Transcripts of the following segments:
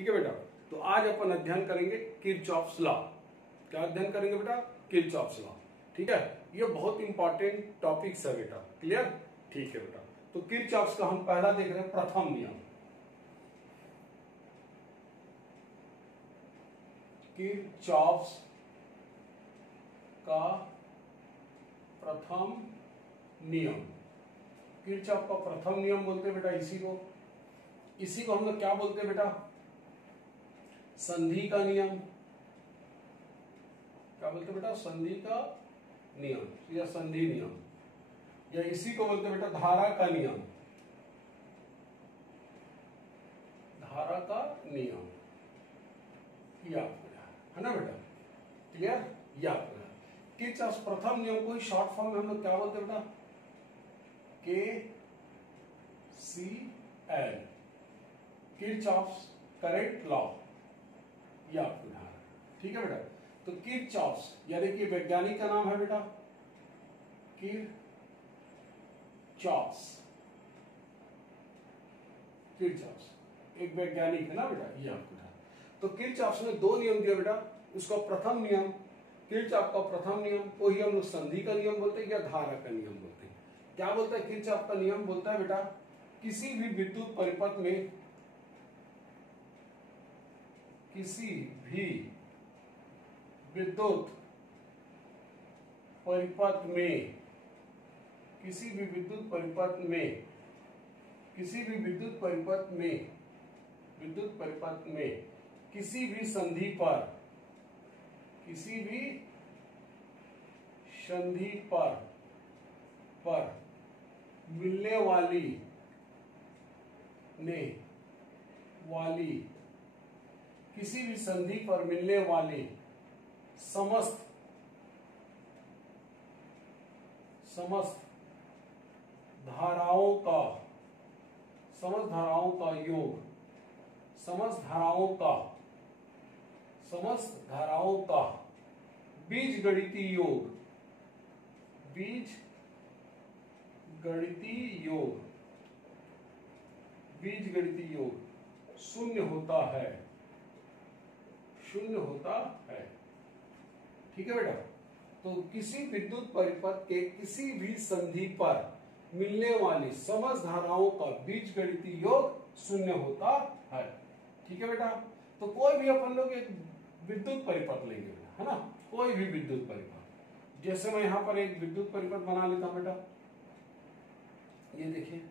ठीक है बेटा। तो आज अपन अध्ययन करेंगे किरचॉफ्स लॉ। क्या अध्ययन करेंगे बेटा? Kirchhoff's law. ठीक है, ये बहुत इंपॉर्टेंट टॉपिक्स है बेटा। क्लियर? ठीक है बेटा। तो किरचॉफ्स का हम पहला देख रहे हैं, प्रथम नियम। किरचॉफ्स का प्रथम नियम। किरचॉफ का प्रथम नियम बोलते हैं बेटा इसी को हम लोग क्या बोलते हैं बेटा? संधि का नियम। क्या बोलते हैं बेटा? संधि का नियम या संधि नियम, या इसी को बोलते हैं बेटा धारा का नियम। धारा का नियम याद है ना बेटा? क्लियर? याद है। किरचॉफ्स प्रथम नियम को ही शॉर्ट फॉर्म में हम लोग क्या बोलते हैं बेटा? KCL, Kirchhoff's current law. ये आपको ध्यान है। ठीक है बेटा। तो किरचॉफ्स यानी कि वैज्ञानिक का नाम है बेटा किरचॉफ्स। एक वैज्ञानिक है ना बेटा, ये आपको ध्यान। तो किरचॉफ्स ने दो नियम दिया बेटा। उसका प्रथम नियम, किरचॉफ का प्रथम नियम को ही हम लोग संधि का नियम बोलते हैं या धारा का नियम बोलते हैं। क्या बोलता है किरचॉफ का नियम? बोलता है बेटा किसी भी विद्युत परिपथ में, किसी भी विद्युत परिपथ में, किसी भी विद्युत परिपथ में, किसी भी विद्युत परिपथ में, विद्युत परिपथ में किसी भी संधि पर, किसी भी संधि पर मिलने वाली किसी भी संधि पर मिलने वाली समस्त धाराओं का योग, समस्त धाराओं का बीजगणितीय योग शून्य होता है। ठीक है बेटा। तो किसी विद्युत परिपथ के किसी भी संधि पर मिलने वाली समस्त धाराओं का बीजगणितीय योग शून्य होता है। ठीक है बेटा। तो कोई भी अपन लोग एक विद्युत परिपथ लेंगे बेटा, है ना? कोई भी विद्युत परिपथ। जैसे मैं यहां पर एक विद्युत परिपथ बना लेता हूं बेटा, ये देखिए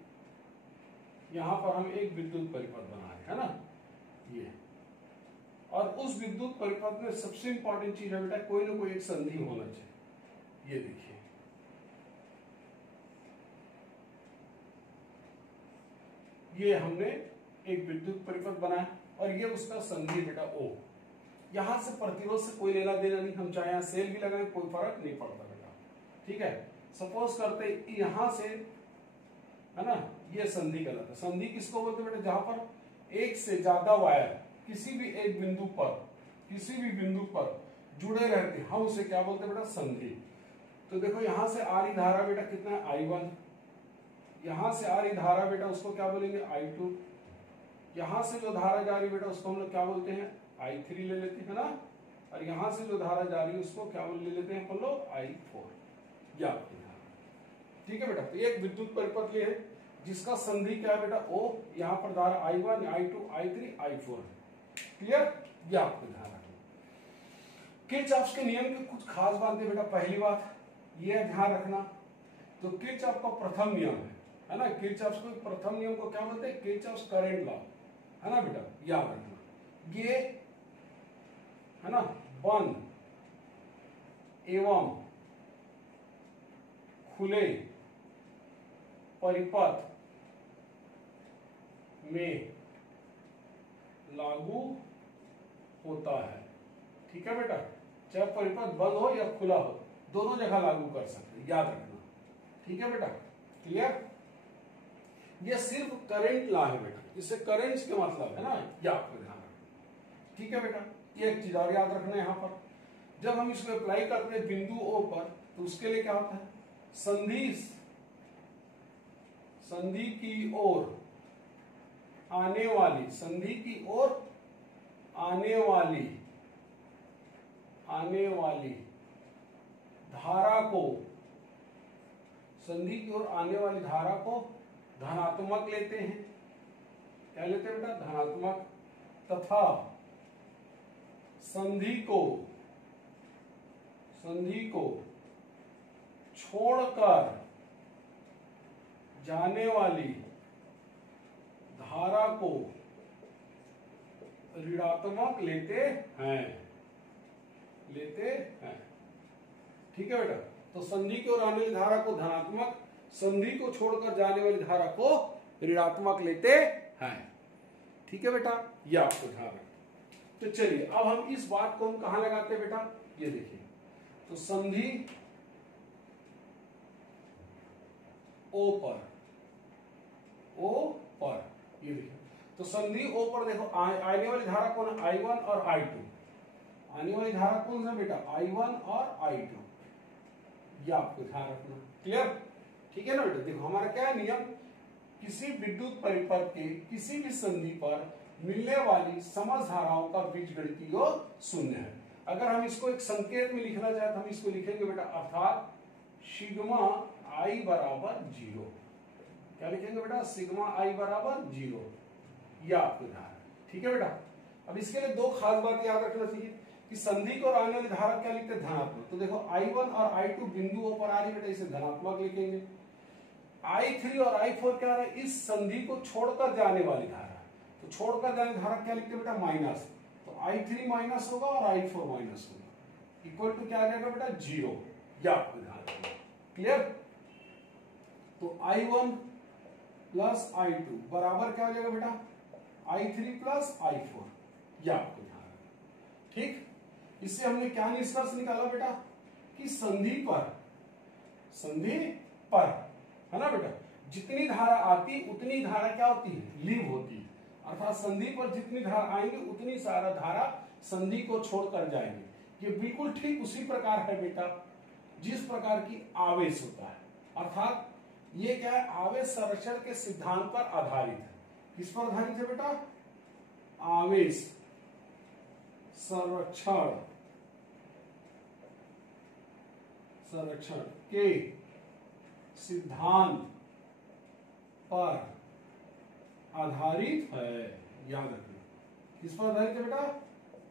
यहां पर हम एक विद्युत परिपथ बना रहे हैं, है ना? ये, और उस विद्युत परिपथ में सबसे इंपॉर्टेंट चीज है बेटा कोई ना कोई एक संधि होना चाहिए। ये देखिए, ये हमने एक विद्युत परिपथ बनाया और ये उसका संधि बेटा O। यहां से प्रतिरोध से कोई लेना देना नहीं, हम चाहे यहां सेल भी लगाएं कोई फर्क नहीं पड़ता बेटा। ठीक है। सपोज करते यहां से, है ना, ये संधि कहलाता है। संधि किसको बोलते हैं बेटा? जहां पर एक से ज्यादा वायर किसी भी एक बिंदु पर जुड़े रहते हैं, हम उसे क्या बोलते हैं बेटा? संधि। तो देखो यहां से आ रही धारा बेटा कितना है? I1। यहां से आ रही धारा बेटा उसको क्या बोलेंगे? I2। यहां से जो धारा जा रही बेटा उसको हम लोग क्या बोलते हैं? I3 ले लेते हैं ना। और यहां से जो धारा जा रही है उसको क्या ले लेते हैं अपन लोग? I4। या ठीक है बेटा। तो एक विद्युत परिपथ ये है जिसका संधि क्या है बेटा? O। यहां पर धारा I1, I2, I3, I4। Clear? या आपको ध्यान रखना। किरचॉफ्स के नियम की कुछ खास बातें बेटा। पहली बात ये ध्यान रखना, तो किरचॉफ का प्रथम नियम है ना? किरचॉफ्स को प्रथम नियम को क्या बोलते हैं? किरचॉफ्स करंट लॉ, है ना बेटा? याद रखना। ये है ना बंद एवं खुले परिपथ में लागू होता है। ठीक है बेटा। चाहे परिपथ बंद हो या खुला हो, दोनों जगह लागू कर सकते हैं, याद रखना। ठीक है बेटा। क्लियर? ये सिर्फ करंट लॉ है बेटा, इससे करंट्स के मतलब है ना, ये आपको ध्यान रखना। ठीक है बेटा। एक चीज और याद रखना, यहां पर जब हम इसको अप्लाई करते हैं बिंदु O पर, तो उसके लिए क्या होता है? संधि की ओर आने वाली, संधि की ओर आने वाली धारा को, संधि की ओर आने वाली धारा को धनात्मक लेते हैं। क्या लेते हैं बेटा? धनात्मक। तथा संधि को छोड़कर जाने वाली धारा को ऋणात्मक लेते हैं। ठीक है बेटा? तो संधि की ओर आने वाली धारा को धनात्मक, संधि को छोड़कर जाने वाली धारा को ऋणात्मक लेते हैं। ठीक है बेटा? यह आपको ध्यान रखना। तो चलिए अब हम इस बात को हम कहां लगाते हैं बेटा? ये देखिए, तो संधि ओ पर ये देखिए, तो संधि ओ पर देखो आने वाली धारा कौन है? I1 और I2। आने वाली धारा कौन सा बेटा? I1 और I2। ये आपको ध्यान रखना। क्लियर? ठीक है ना बेटा? देखो हमारा क्या है नियम, किसी विद्युत परिपथ के किसी भी संधि पर मिलने वाली समधाराओं का बीजगणितीय योग शून्य है। अगर हम इसको एक संकेत में लिखना चाहे तो हम इसको लिखेंगे बेटा, अर्थात सिग्मा I बराबर 0। क्या लिखेंगे बेटा? सिग्मा I बराबर 0। यह आपको ध्यान है। ठीक है बेटा? अब इसके लिए दो खास बात याद रखना चाहिए कि संधि को आने वाली धारा क्या लिखते हैं? धनात्मक। तो देखो I1 और I2 बिंदुओं पर आ रही बेटा, इसे धनात्मक लिखेंगे। I3 और I4 क्या आ रहा है? इस संधि को छोड़कर जाने वाली धारा। तो छोड़कर जाने धारा क्या लिखते हैं बेटा? माइनस। तो I3 माइनस होगा और I4 माइनस होगा। इक्वल टू क्या आ जाएगा बेटा? 0। यह आपको ध्यान रखना। क्लियर? तो I1 प्लस I2 बराबर क्या हो जाएगा बेटा? I3 plus I4। यह आपको ध्यान रखना। ठीक? इससे हमने क्या निष्कर्ष निकाला बेटा? कि संधि पर है ना बेटा, जितनी धारा आती उतनी धारा क्या होती है? लीव होती है। अर्थात संधि पर जितनी धारा आएंगे उतनी सारा धारा संधि को छोड़कर जाएंगे। ये बिल्कुल ठीक उसी प्रकार है बेटा जिस प्रकार की आवेश होता है। अर्थात ये क्या है? आवेश संरक्षण के सिद्धांत पर आधारित है। किस पर आधारित है बेटा? आवेश संरक्षण के सिद्धांत पर आधारित है। याद रखना, किस पर आधारित है बेटा?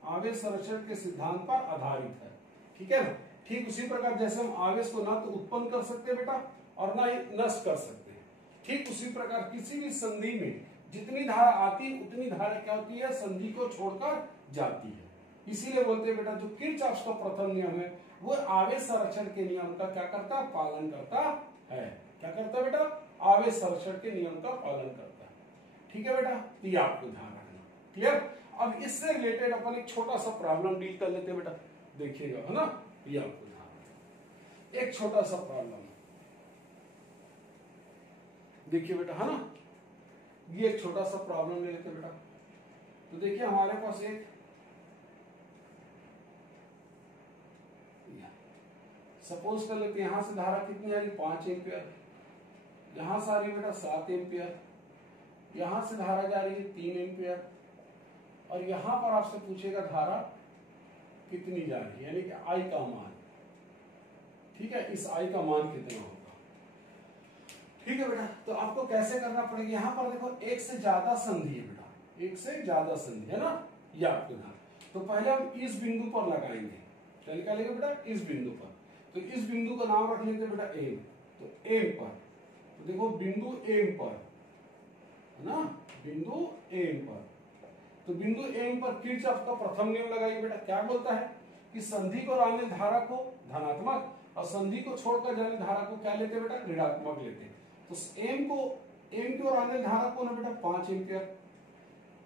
आवेश संरक्षण के सिद्धांत पर आधारित है। ठीक है ना? ठीक उसी प्रकार जैसे हम आवेश को ना तो उत्पन्न कर सकते हैं बेटा और ना ही नष्ट कर सकते हैं, ठीक उसी प्रकार किसी भी संधि में जितनी धारा आती है उतनी धारा क्या होती है? संधि को छोड़कर जाती है। इसीलिए बोलते हैं बेटा जो किरचॉफ का प्रथम नियम है वो आवेश संरक्षण के नियम का क्या करता है? पालन करता है। क्या करता है बेटा? आवेश संरक्षण के नियम का पालन करता है। ठीक है बेटा? ये आपको ध्यान रखना। क्लियर? अब इससे रिलेटेड अपन एक छोटा सा प्रॉब्लम डील कर लेते हैं बेटा, देखिएगा, है ना? ये आपको ध्यान रखना। एक छोटा सा प्रॉब्लम देखिए बेटा, है ना? ये एक छोटा सा प्रॉब्लम ले लेते बेटा। तो देखिए हमारे पास एक सपोज कर लेते हैं, यहां से धारा कितनी आ रही? 5 एम्पियर। यहां से आ रही बेटा 7 एम्पियर। यहां से धारा जा रही है 3 एम्पियर। और यहां पर आपसे पूछेगा धारा कितनी जा रही है, यानी कि आई का मान। ठीक है? इस आई का मान कितना होगा? ठीक है बेटा? तो आपको कैसे करना पड़ेगा? यहां पर देखो एक से ज्यादा संधि है बेटा, एक से ज्यादा संधि है ना? ये आपको ध्यान। तो पहले हम इस बिंदु पर लगाएंगे। क्या निकालेंगे बेटा? इस बिंदु पर। तो इस बिंदु का नाम रख लेते बेटा एम। तो एम पर, तो देखो बिंदु एम पर, है ना? बिंदु एम पर। तो बिंदु एम पर किरचॉफ का प्रथम नियम लगाइए बेटा। क्या बोलता है? कि संधि को आने धारा को धनात्मक और संधि को छोड़कर जाने धारा को क्या लेते बेटा? ऋणात्मक लेते। तो एम की ओर आने धारा कौन है बेटा? 5 एम्पियर।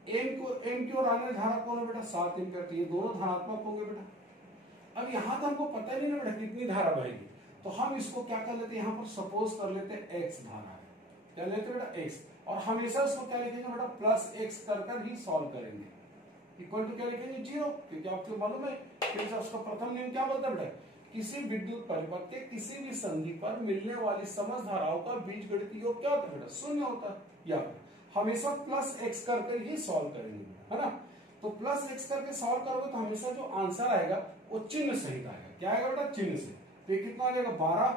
एम की ओर आने धारा कौन है बेटा? 7 एम्पियर। तो ये दोनों धनात्मक होंगे बेटा। अब यहां तो हमको पता नहीं ना बेटा कितनी धारा बहेगी, तो हम इसको क्या कर लेते हैं? यहां पर सपोज कर लेते हैं एक्स धारा है। क्या लेते बेटा? एक्स। और हमेशा उसको क्या लिखेंगे बेटा? प्लस एक्स कर ही सॉल्व करेंगे। इक्वल टू क्या लिखेंगे? 0, क्योंकि आपको मालूम है किरचॉफ का प्रथम नियम क्या बोलता है बेटा? किसी विद्युत परिपथ के किसी भी संधि पर मिलने वाली समस्त धाराओं का बीजगणितीय योग क्या होता है बेटा? 0 होता है। या हमेशा प्लस एक्स कर ही सॉल्व करेंगे, है ना? तो प्लस एक्स करके सॉल्व करोगे तो हमेशा जो आंसर आएगा वो चिन्ह सहित आएगा। क्या आएगा बेटा? चिन्ह से। तो ये कितना आ जाएगा? 12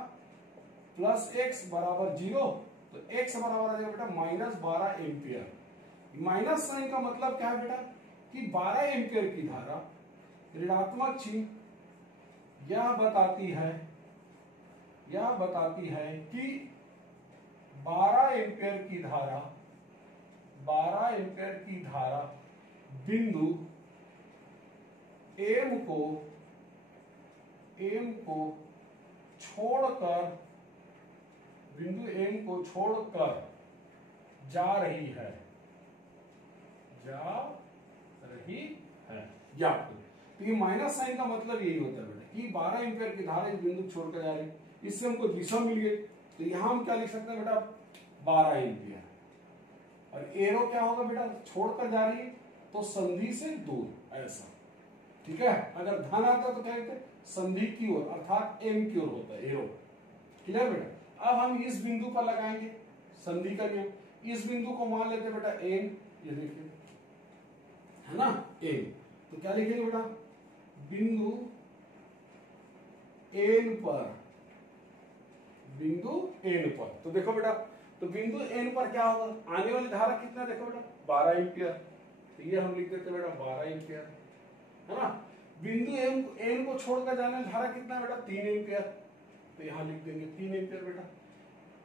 प्लस एक्स बराबर 0। तो एक्स बराबर आ जाएगा बेटा -12 एम्पियर। माइनस साइन का मतलब क्या है बेटा? कि 12 एम्पियर की धारा ऋणात्मक चिन्ह यह बताती है कि 12 एम्पियर की धारा बिंदु एम को छोड़कर जा रही है। या तो ये माइनस साइन का मतलब यही होता है बेटा कि 12 एम्पियर की धारा इस बिंदु छोड़कर जा रही है। इससे हमको दिशा मिल गई, तो यहां हम क्या लिख सकते हैं बेटा? 12 एम्पियर। और एरो क्या होगा बेटा? छोड़कर जा रही है तो संधि से दूर, ऐसा। ठीक है, अगर धन आता तो क्या कहते हैं? संधि की ओर, अर्थात एम की ओर होता है एरो। क्लियर बेटा? अब हम इस बिंदु पर लगाएंगे संधि का नियम। इस बिंदु को मान लेते बेटा एम, ये देखिए है ना एम। तो क्या लिखेंगे बेटा? बिंदु एन पर। तो देखो बेटा, तो बिंदु एन पर क्या होगा? आने वाली धारा कितना देखो बेटा? 12 एम्पियर। तो ये हम लिख देते बेटा 12 एम्पियर, है ना। बिंदु एन को छोड़कर जाने वाली धारा कितना बेटा? 3 एम्पियर। तो यहां लिख देंगे 3 एम्पियर बेटा।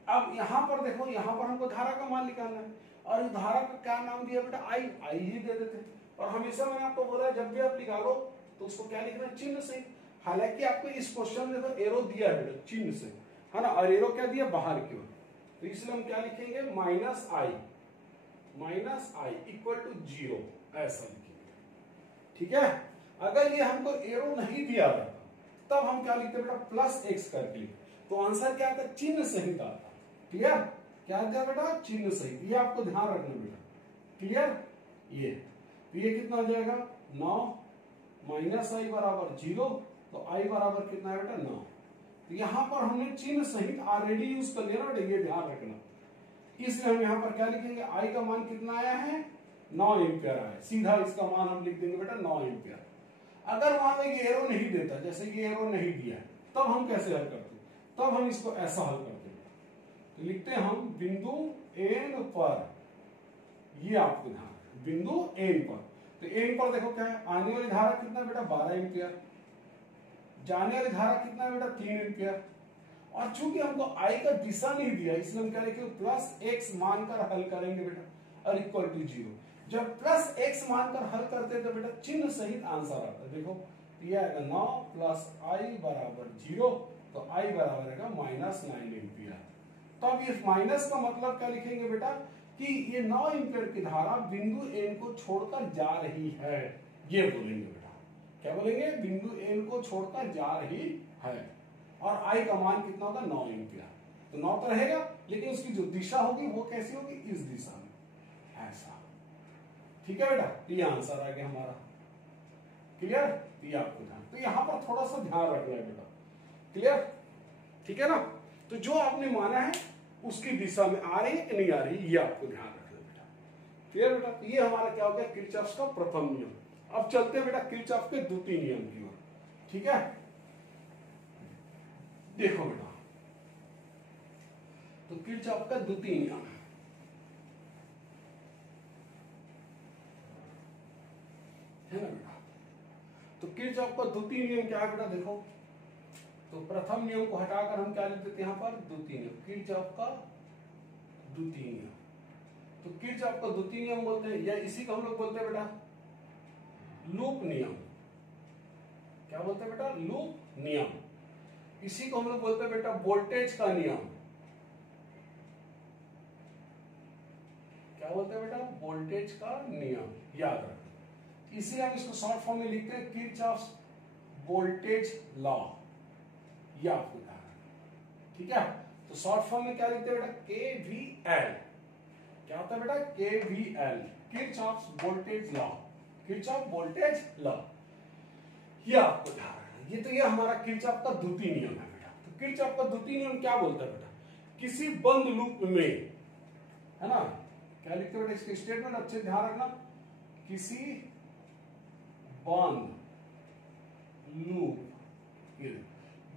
अब यहां पर देखो, यहां पर हमको धारा का मान निकालना है और इस धारा का क्या नाम दिया बेटा? आई ही दे देते। और हमेशा मैंने आपको बोला है जब भी आप निकालो तो उसको क्या लिखना? चिन्ह से। हालांकि आपको इस क्वेश्चन में तो एरो दिया है बेटा चिन्ह से, है ना, और एरो क्या दिया? बाहर की ओर। तो इसलिए हम क्या लिखेंगे? माइनस आई इक्वल टू 0, ऐसा लिखेंगे। ठीक है। अगर ये हमको एरो नहीं दिया रहता तब हम क्या लिखते बेटा? प्लस एक्स करके। तो आंसर क्या आता? चिन्ह सहित आता। क्लियर? क्या दिया बेटा? चिन्ह सहित। ये आपको ध्यान रखना बेटा। क्लियर? ये तो ये कितना हो जाएगा? 9 माइनस आई बराबर 0। तो आई बराबर कितना है बेटा? 9। तो यहां पर हमने चिन्ह सहित ऑलरेडी यूज कर लिया ना बेटा, ये ध्यान रखना। इसलिए हम यहां पर क्या लिखेंगे? आई का मान कितना आया है? 9 एम्पियर आया। सीधा इसका मान हम लिख देंगे बेटा 9 एम्पियर। अगर मान लो ये एरो नहीं देता, जैसे ये एरो नहीं दिया, तब हम कैसे हल करते? तब हम इसको ऐसा हल करते हैं। तो लिखते हैं हम बिंदु एन पर, ये आपको ध्यान, बिंदु एन पर। तो एन पर देखो क्या है? आने वाली धारा कितना बेटा? 12 एम्पियर। जाने वाली धारा कितना है बेटा? 3 एम्पियर। और चूंकि हमको आई का दिशा नहीं दिया, इसलिए हम क्या लिखेंगे? प्लस एक्स मानकर हल करेंगे बेटा, और इक्वल टू 0। जब प्लस एक्स मानकर हल करते हैं तो बेटा चिन्ह सहित आंसर आता है। देखो ये आएगा 9 प्लस आई बराबर 0। तो आई बराबर आएगा -9 एम्पियर। तो अब ये माइनस का मतलब क्या लिखेंगे बेटा? कि ये 9 एम्पियर की धारा बिंदु एन को छोड़कर जा रही है, ये बोलेंगे बेटा। क्या बोलेंगे? बिंदु एन को छोड़कर जा रही है। और आई का मान कितना होगा? 9 एम्पियर। तो 9 तो रहेगा, लेकिन उसकी जो दिशा होगी वो कैसी होगी? इस दिशा में, ऐसा। ठीक है बेटा? ये आंसर आ गया हमारा। क्लियर? ये आपको ध्यान, तो यहां पर थोड़ा सा ध्यान रखना है बेटा। क्लियर? ठीक है ना। तो जो आपने माना है उसकी दिशा में आ रही है कि नहीं आ रही, ये आपको ध्यान रखना बेटा। क्लियर बेटा? तो ये हमारा क्या हो गया? किरचॉफ का प्रथम नियम। अब चलते हैं बेटा किरचॉफ के द्वितीय नियम की ओर। ठीक है, देखो बेटा, तो किरचॉफ का द्वितीय नियम है ना बेटा। तो किरचॉफ का द्वितीय नियम क्या है बेटा? देखो, तो प्रथम नियम को हटाकर हम क्या लिख देते हैं यहां पर? द्वितीय नियम। किरचॉफ का द्वितीय नियम। तो किरचॉफ का द्वितीय नियम बोलते हैं, या इसी को हम लोग बोलते हैं बेटा लूप नियम। क्या बोलते हैं बेटा? लूप नियम। इसी को हम लोग बोलते हैं बेटा वोल्टेज का नियम। क्या बोलते हैं बेटा? वोल्टेज का नियम। याद रखें, इसी हम इसको शॉर्ट फॉर्म में लिखते हैं किरचॉफ वोल्टेज लॉ। यह आपको ध्यान रखना। ठीक है, तो शॉर्ट फॉर्म में क्या लिखते हैं बेटा? KVL। क्या होता है बेटा? KVL, Kirchhoff voltage law. Kirchhoff voltage law, यह आपको ध्यान रखना। ये हमारा किरचॉफ का द्वितीय नियम है बेटा। तो किरचॉफ का द्वितीय नियम क्या बोलता है बेटा? किसी बंद लूप में, है ना, क्या लिखते हैं बेटा? इसके स्टेटमेंट अच्छे ध्यान रखना। किसी बंद लूप।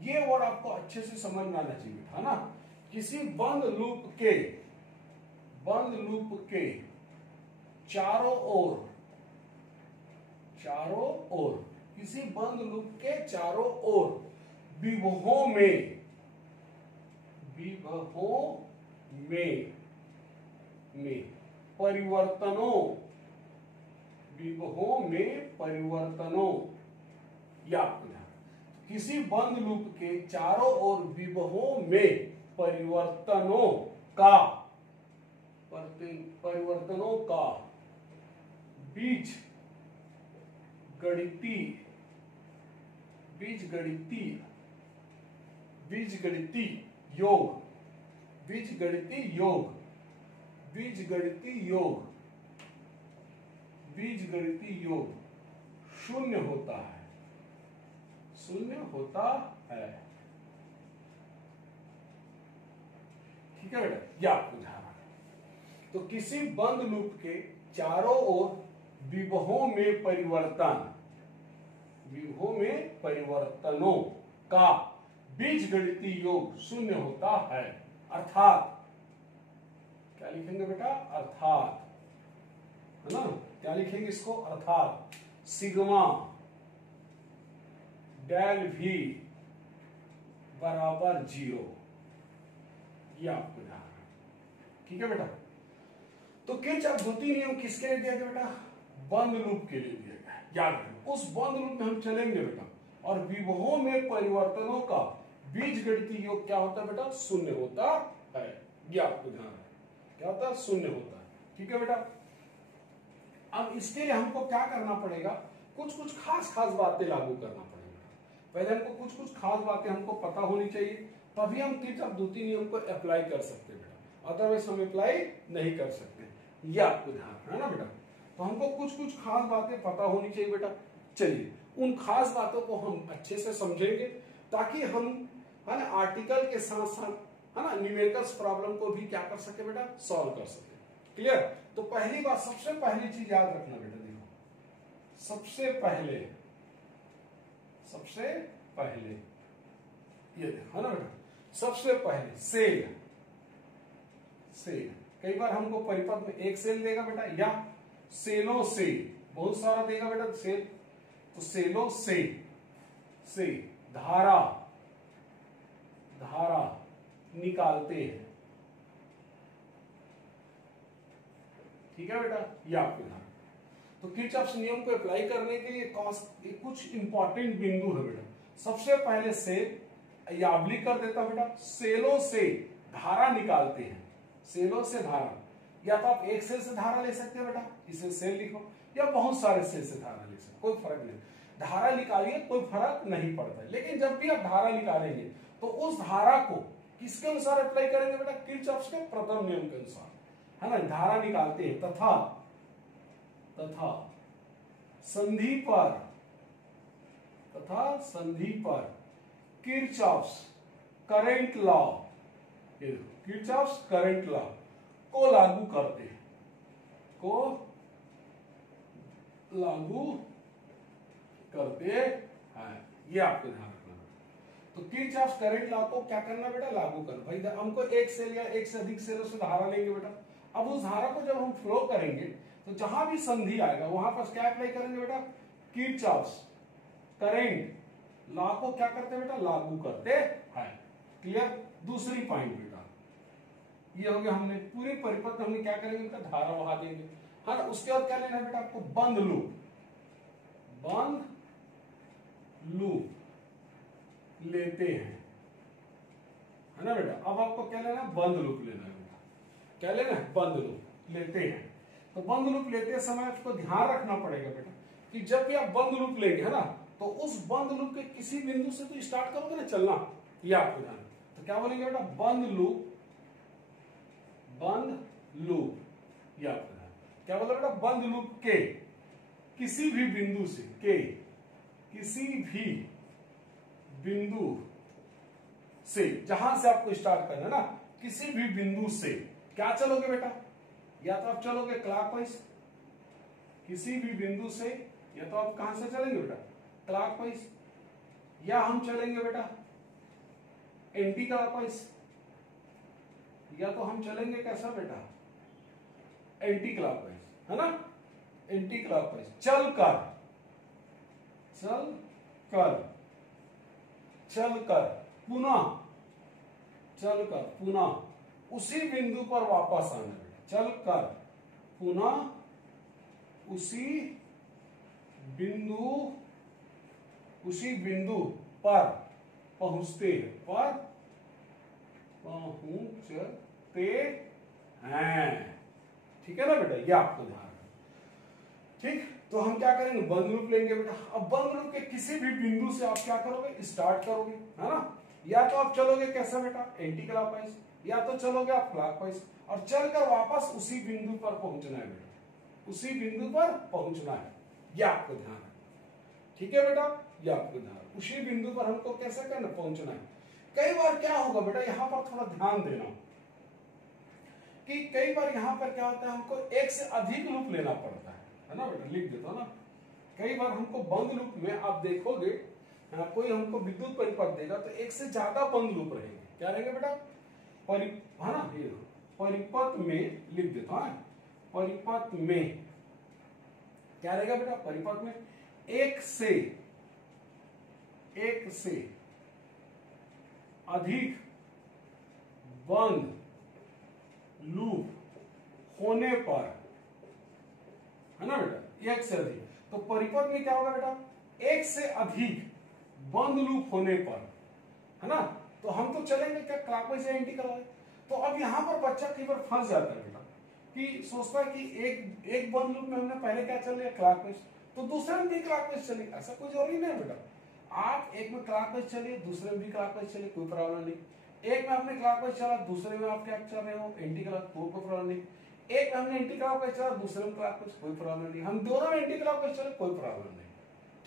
ये वर्ड आपको अच्छे से समझ में आना चाहिए, है ना। किसी बंद लूप के चारों ओर किसी बंद लूप के चारों ओर विभवों में परिवर्तनों या किसी बंद लूप के चारों ओर विभवों में परिवर्तनों का बीजगणितीय योग शून्य होता है। ठीक है बेटा, यह आपको ध्यान रखना। तो किसी बंद लूप के चारों ओर विभवों में परिवर्तनों का बीजगणितीय योग शून्य होता है। अर्थात क्या लिखेंगे बेटा? अर्थात, है ना। क्या लिखेंगे इसको? अर्थात सिग्मा डेल V बराबर 0। ये आपको ध्यान रखना। ठीक है बेटा। तो किरचॉफ द्वितीय नियम किसके लिए दिया गया बेटा? बंद लूप के लिए दिया गया। याद रखना, उस बंद लूप में हम चलेंगे बेटा, और विभवों में परिवर्तनों का बीजगणितीय योग क्या होता है बेटा? शून्य होता है। ये आपको ध्यान रखना, क्या होता है? शून्य होता है। ठीक है बेटा। अब इसके लिए हमको क्या करना पड़ेगा? कुछ खास बातें लागू करना पड़ेगा। पहले हमको कुछ खास बातें हमको पता होनी चाहिए, तभी हम किरचॉफ द्वितीय नियम को अप्लाई कर सकते हैं बेटा, अदरवाइज हम अप्लाई नहीं कर सकते। ये आपको ध्यान रखना है ना बेटा। तो हमको कुछ खास बातें पता होनी चाहिए बेटा। चलिए, उन खास बातों को हम अच्छे से समझेंगे, ताकि हम, है ना, आर्टिकल के साथ साथ, है ना, न्यूमेरिकल्स प्रॉब्लम को भी क्या कर सके बेटा? सॉल्व कर सके। क्लियर? तो पहली बात, सबसे पहली चीज याद रखना बेटा, देखो, सबसे पहले ये देखो, है ना बेटा, सबसे पहले सेल। कई बार हमको परिपथ में एक सेल देगा बेटा, या सेलों से बहुत सारा देगा बेटा सेल। तो सेलों से धारा निकालते हैं। ठीक है बेटा, ये आपके ध्यान। तो किरचॉफ नियम को अप्लाई करने के लिए कुछ इंपॉर्टेंट बिंदु है बेटा। सबसे पहले सेल, याबली कर देता बेटा, सेलों से धारा निकालते हैं। सेलों से धारा, या तो आप एक सेल से धारा ले सकते हैं बेटा, इसे सेल लिखो, या बहुत सारे सेल से धारा ले सकते, कोई फर्क नहीं। धारा निकालिए, कोई फर्क नहीं पड़ता है। लेकिन जब भी आप धारा निकालेंगे तो उस धारा को किसके अनुसार अप्लाई करेंगे बेटा? किरचॉफ के प्रथम नियम के अनुसार, है ना। धारा निकालते हैं तथा संधि पर किरचॉफ करंट लॉ को लागू करते हैं, ये आपको ध्यान रखना। तो किरचॉफ करंट लॉ को क्या करना बेटा? लागू करना। भाई हमको एक सेल या एक से अधिक सेलों से धारा लेंगे बेटा। अब उस धारा को जब हम फ्लो करेंगे तो जहां भी संधि आएगा वहां पर क्या अप्लाई करेंगे बेटा? किरचॉफ करंट लॉ को क्या करते बेटा? लागू करते हैं। क्लियर? दूसरी पॉइंट बेटा, ये हो गया, हमने पूरी परिपथ में हमने क्या करेंगे बेटा? धारा बहा देंगे। हाँ, उसके बाद क्या लेना है बेटा आपको? बंद लूप लेते हैं, है ना बेटा। अब आपको क्या लेना है? बंद लूप लेना है बेटा। क्या लेना है? बंद लूप लेते हैं। तो बंद लूप लेते समय आपको ध्यान रखना पड़ेगा बेटा कि जब भी आप बंद लूप लेंगे, है ना, तो उस बंद लूप के किसी बिंदु से तो स्टार्ट करोगे ना चलना, ये आपको ध्यान। तो क्या बोलेंगे बेटा? बंद लूप, ये आपको ध्यान। क्या बोला बेटा? बंद लूप के किसी भी बिंदु से, जहां से आपको स्टार्ट करना है ना, किसी भी बिंदु से क्या चलोगे बेटा? या तो आप चलोगे क्लॉकवाइज, किसी भी बिंदु से या तो आप कहां से चलेंगे बेटा, क्लॉकवाइज, या हम चलेंगे बेटा एंटी क्लॉकवाइज, या तो हम चलेंगे कैसा बेटा, एंटी क्लॉकवाइज, है ना, एंटी क्लॉकवाइज। चल कर पुनः उसी बिंदु पर वापस आना बेटा, चल कर पुनः उसी बिंदु पर पहुंचते हैं। ठीक है ना बेटा, ये आपको ध्यान रखना। ठीक, तो हम क्या करेंगे, बंद लूप लेंगे बेटा। अब बंद लूप के किसी भी बिंदु से आप क्या करोगे, स्टार्ट करोगे, है ना। या तो आप चलोगे कैसा बेटा, एंटी क्लॉकवाइज, या तो चलोगे आप क्लॉकवाइज, और चलकर वापस उसी बिंदु पर पहुंचना है बेटा, उसी बिंदु पर पहुंचना है, ये आपको ध्यान रखना। ठीक है बेटा, ये आपको ध्यान, उसी बिंदु पर हमको कैसे करना, पहुंचना है। कई बार क्या होगा बेटा, यहां पर थोड़ा ध्यान देना कि कई बार यहां पर क्या होता है, हमको एक से अधिक लूप लेना पड़ता है ना बेटा, लिख देता ना। कई बार हमको बंद लूप में आप देखोगे, कोई हमको विद्युत परिपथ देगा तो एक से ज्यादा बंद लूप रहेंगे। क्या रहेंगे बेटा, है ना, परिपथ में लिख देता है, परिपथ में क्या रहेगा बेटा, परिपथ में एक से अधिक बंद लूप होने पर, है ना बेटा, एक से अधिक। तो परिपथ में क्या होगा बेटा, एक से अधिक बंद लूप होने पर, है ना। तो हम तो चलेंगे क्या, क्लॉकवाइज या एंटी क्लॉकवाइज। तो अब यहां पर बच्चा कई बार फंस जाता है बेटा, कि सोचता है कि एक बंद लूप में हमने पहले क्या चल रहा है, क्लॉकवाइज, तो दूसरे में भी क्लॉकवाइज चलेंगे, ऐसा कोई जरूरी नहीं है बेटा। आप एक में क्लॉकवाइज चलिए, दूसरे में भी क्लॉकवाइज चलिए, कोई प्रॉब्लम नहीं। एक में आपने क्लॉकवाइज चला, दूसरे में आप क्या चल रहे हो, एंटी क्लॉक, कोई प्रॉब्लम नहीं। एक में हमने एंटी क्लॉकवाइज चला, दूसरे में क्लॉकवाइज, कोई प्रॉब्लम नहीं। हम दोनों में एंटी क्लॉकवाइज चले, कोई प्रॉब्लम नहीं।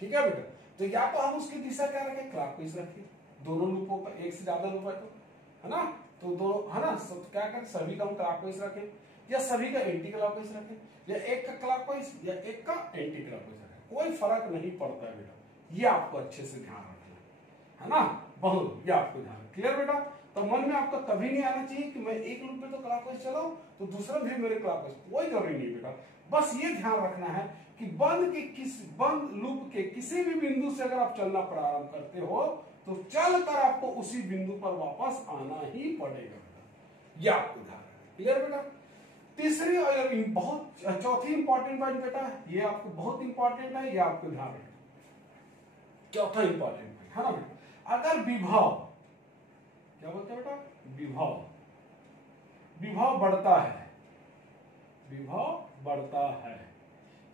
ठीक है बेटा, तो या तो हम उसकी दिशा क्या रखें, क्लॉकवाइज रखें, दोनों लूपों का, एक से ज्यादा लूप है तो, है ना, तो दोनों, है ना, तो क्या करें, सभी का हम क्लॉकवाइज रखें, या सभी का एंटी क्लॉकवाइज रखें, या एक का क्लॉकवाइज या एक का एंटी क्लॉकवाइज रखें, कोई फर्क नहीं पड़ता है बेटा। ये आपको अच्छे से ध्यान रखना है ना, बहुत, ये आपको ध्यान, क्लियर बेटा। तो मन में आपका कभी नहीं आना चाहिए कि मैं एक लूप में तो क्लॉकवाइज चलाऊं तो दूसरा भी मेरे क्लॉकवाइज, कोई जरूरी नहीं बेटा। बस ये ध्यान रखना है कि बंद लूप के किसी भी बिंदु से अगर आप चलना प्रारंभ करते हो तो चलकर आपको उसी बिंदु पर वापस आना ही पड़ेगा बेटा, ये आपको ध्यान रखना, क्लियर बेटा। तीसरी और बहुत चौथी इंपॉर्टेंट बात बेटा, ये आपको बहुत इंपॉर्टेंट है, ये आपको ध्यान रखना, चौथा इंपॉर्टेंट है ना बेटा। अगर विभव, क्या बोलते हैं बेटा, विभव बढ़ता है,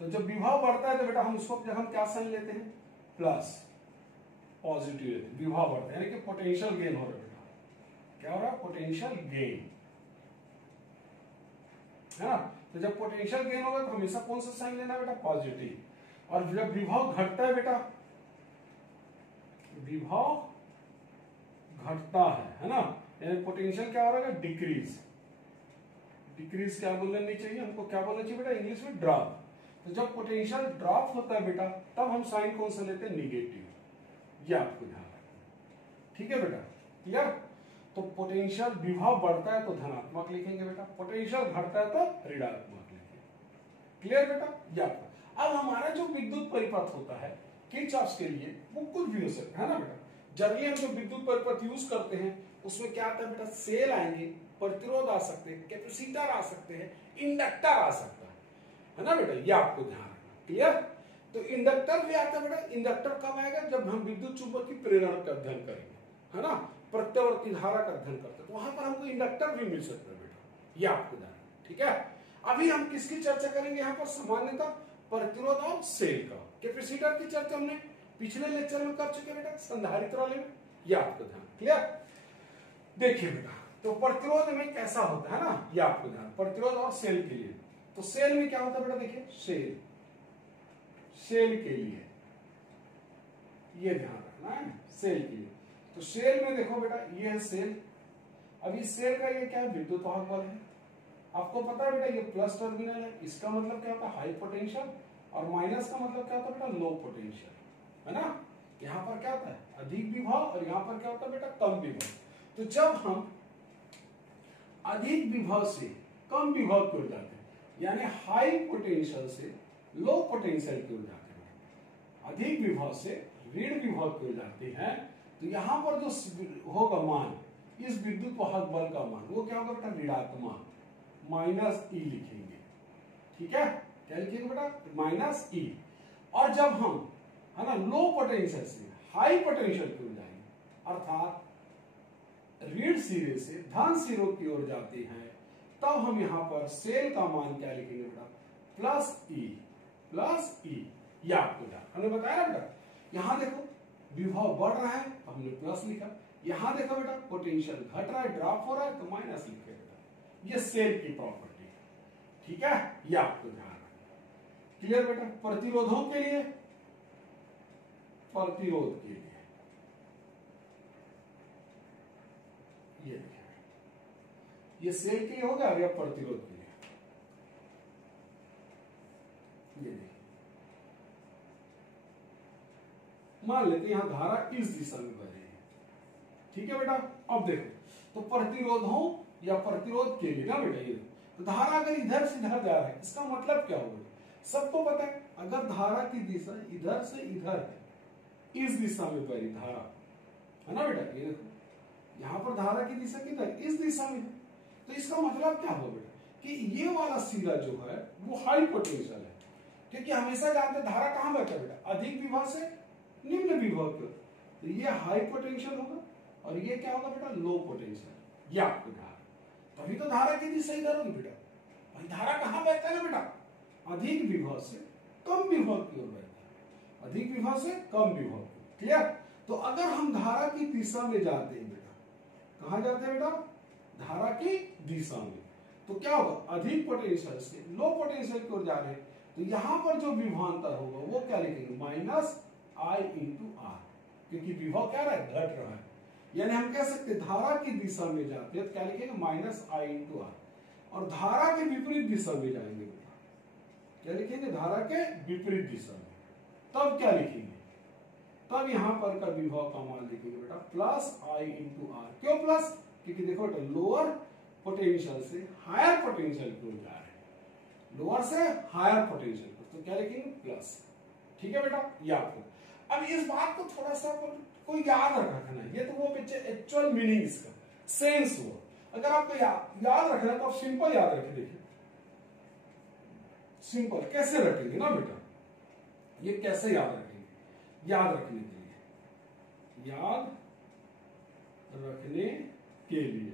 तो जब विभव बढ़ता है तो बेटा हम उसको हम क्या साइन लेते हैं, प्लस, पॉजिटिव लेते हैं। विभव बढ़ता है यानी कि पोटेंशियल गेन हो रहा है बेटा, क्या हो रहा है, पोटेंशियल गेन, है ना। तो जब पोटेंशियल गेन होगा तो हमेशा कौन सा साइन लेना बेटा, पॉजिटिव। और जब विभव घटता है बेटा, विभव घटता है ना, यानी पोटेंशियल क्या हो रहा है, डिक्रीज। डिक्रीज क्या बोलना नहीं चाहिए हमको, क्या बोलना चाहिए बेटा, इंग्लिश में ड्रॉप। तो जब पोटेंशियल ड्रॉप होता है बेटा तब हम साइन कौन सा लेते हैं, निगेटिव, ये आपको ध्यान रखना। ठीक है बेटा, क्लियर। तो पोटेंशियल विभव बढ़ता है तो धनात्मक लिखेंगे बेटा, पोटेंशियल घटता है तो ऋणात्मक लिखेंगे, क्लियर बेटा, ये आपका। अब हमारा जो विद्युत परिपथ होता है किरचॉफ के लिए वो कुछ भी हो सकता है ना बेटा। जनरली हम जो विद्युत परिपथ यूज करते हैं उसमें क्या आता है बेटा, सेल आएंगे, प्रतिरोध आ सकते हैं, कैपेसिटर आ सकते हैं, इंडक्टर आ सकता है ना बेटा, ये आपको ध्यान रखना, क्लियर। तो इंडक्टर भी आता है बेटा, इंडक्टर कब आएगा, जब हम विद्युत चुंबक की प्रेरण का अध्ययन करेंगे, है ना, प्रत्यावर्ती धारा का अध्ययन करते हैं तो वहां पर हमको इंडक्टर भी मिल सकता है बेटा, ये आपको ध्यान रखना, ठीक है। अभी हम किसकी चर्चा करेंगे यहाँ पर, सामान्यतः प्रतिरोध और सेल का। कैपेसिटर की चर्चा हमने पिछले लेक्चर में कर चुके बेटा, संधारित्र वाले में, ये आपको ध्यान, क्लियर। देखिए बेटा, तो प्रतिरोध में कैसा होता है ना, ये आपको ध्यान, प्रतिरोध और सेल के लिए। तो सेल में क्या होता है बेटा, देखिए सेल के लिए ये ध्यान रखना है, सेल के लिए। तो सेल में देखो बेटा, ये है सेल। अब इस सेल का ये क्या है, विद्युत वाहक बल है। आपको पता है बेटा ये प्लस टर्मिनल है, इसका मतलब क्या होता है, हाई पोटेंशियल, और माइनस का मतलब क्या होता है बेटा, लो पोटेंशियल, है ना। यहाँ पर क्या होता है, अधिक विभव, और यहाँ पर क्या होता है बेटा, कम विभव। तो जब हम अधिक विभव से कम विभव की ओर जाते हैं, यानी हाई पोटेंशियल से लो पोटेंशियल की ओर जाते हैं, अधिक विभव से ऋण विभव की ओर जाते हैं, तो यहाँ पर जो होगा मान, इस विद्युत वाहक बल का मान वो क्या होगा बेटा, ऋणात्मक -E लिखेंगे। ठीक है, क्या लिखेंगे बेटा, -E। और जब हम, है ना, लो पोटेंशियल से हाई पोटेंशियल की ओर जाएंगे, अर्थात ऋण सिरे से धन सिरों की ओर जाते हैं, तब हम यहाँ पर सेल का मान क्या लिखेंगे बेटा, +E। ये आपको जान, हमने बताया ना बेटा, यहाँ देखो विभव बढ़ रहा है तो हमने प्लस लिखा, यहाँ देखो बेटा पोटेंशियल घट रहा है, ड्रॉप हो रहा है, तो माइनस लिखे बेटा। ये सेल की प्रॉपर्टी है। ठीक है, ये आपको ध्यान रखना। क्लियर बेटा। प्रतिरोधों के लिए, प्रतिरोध के लिए ये सेल के लिए होगा, या प्रतिरोध के लिए, ये देखिए मान लेते हैं यहां धारा इस दिशा में बह रही है। ठीक है बेटा, अब देखो तो प्रतिरोधों या प्रतिरोध के लिए ना बेटा, ये तो धारा अगर इधर से इधर जा रहा है, इसका मतलब क्या होगा, सबको पता है अगर धारा की दिशा इधर से इधर है, इस दिशा में बह रही धारा, है ना बेटा, ये देखो यहां पर धारा की दिशा किधर, इस दिशा में है, तो इसका मतलब क्या होगा बेटा, कि ये वाला सिरा जो है वो हाई पोटेंशियल है, क्योंकि हमेशा जानते हैं धारा कहां बहता है बेटा, अधिक विभव से निम्न विभव की ओर, तो ये हाई पोटेंशियल होगा, और ये क्या होगा बेटा, लो पोटेंशियल। ये आपको ध्यान, तभी तो धारा की दिशा इधर होगी बेटा। भाई धारा कहां बहता है ना बेटा, अधिक विभव से कम विभव की ओर बहता है, अधिक विभव से कम विभव। क्लियर। तो अगर हम धारा की दिशा में जाते हैं बेटा, कहां जाते हैं बेटा, धारा की दिशा में, तो क्या होगा, अधिक पोटेंशियल से लो पोटेंशियल की ओर जा रहे हैं, तो यहां पर जो विभवांतर होगा वो क्या लिखेंगे, -I/R, क्योंकि विभव क्या रहा है, घट रहा है। यानी हम कह सकते धारा की दिशा में जाते हैं तो क्या लिखेंगे, -I/R, और धारा के विपरीत दिशा में जाएंगे बेटा, क्या लिखेंगे, धारा के विपरीत दिशा में, तब क्या लिखेंगे, तब यहां पर का विभव का मान लिखेंगे बेटा +I/R। क्यों प्लस, क्योंकि देखो बेटा लोअर पोटेंशियल से हायर पोटेंशियल की ओर जा रहे हैं, लोअर से हायर पोटेंशियल को, तो क्या लिखेंगे, प्लस। ठीक है बेटा, ये आपको अब इस बात को थोड़ा सा कोई याद रखना है, ये तो वो बच्चे एक्चुअल मीनिंग इसका सेंस हुआ। अगर आपको याद रखना है तो आप सिंपल याद रखें। देखिए सिंपल कैसे रखेंगे ना बेटा, ये कैसे याद रखेंगे, याद रखने के लिए, याद रखने के लिए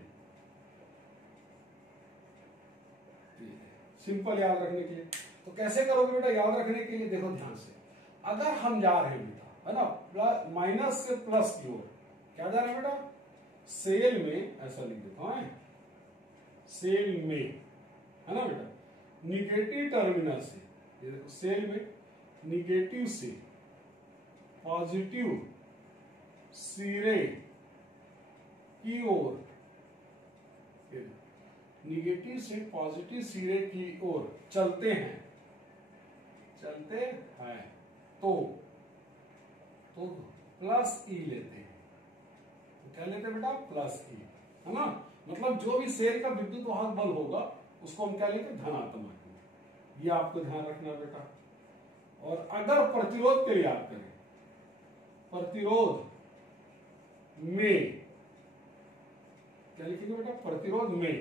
सिंपल याद रखने के लिए तो कैसे करोगे बेटा, याद रखने के लिए देखो ध्यान से, अगर हम जा रहे हैं बेटा, है ना, माइनस से प्लस की ओर, क्या जा रहे हैं बेटा, सेल में, ऐसा लिख देता हूं, सेल में, है ना बेटा, निगेटिव टर्मिनल से, ये देखो सेल में निगेटिव से पॉजिटिव सिरे की ओर, निगेटिव से पॉजिटिव सिरे की ओर चलते हैं, चलते हैं, तो +E लेते हैं, तो क्या लेते हैं बेटा, +E, है ना, मतलब जो भी सेल का विद्युत वाहक बल होगा उसको हम क्या लेते हैं, धनात्मक। ये आपको ध्यान रखना बेटा। और अगर प्रतिरोध के लिए याद करें, प्रतिरोध में क्या लिखेंगे बेटा, प्रतिरोध में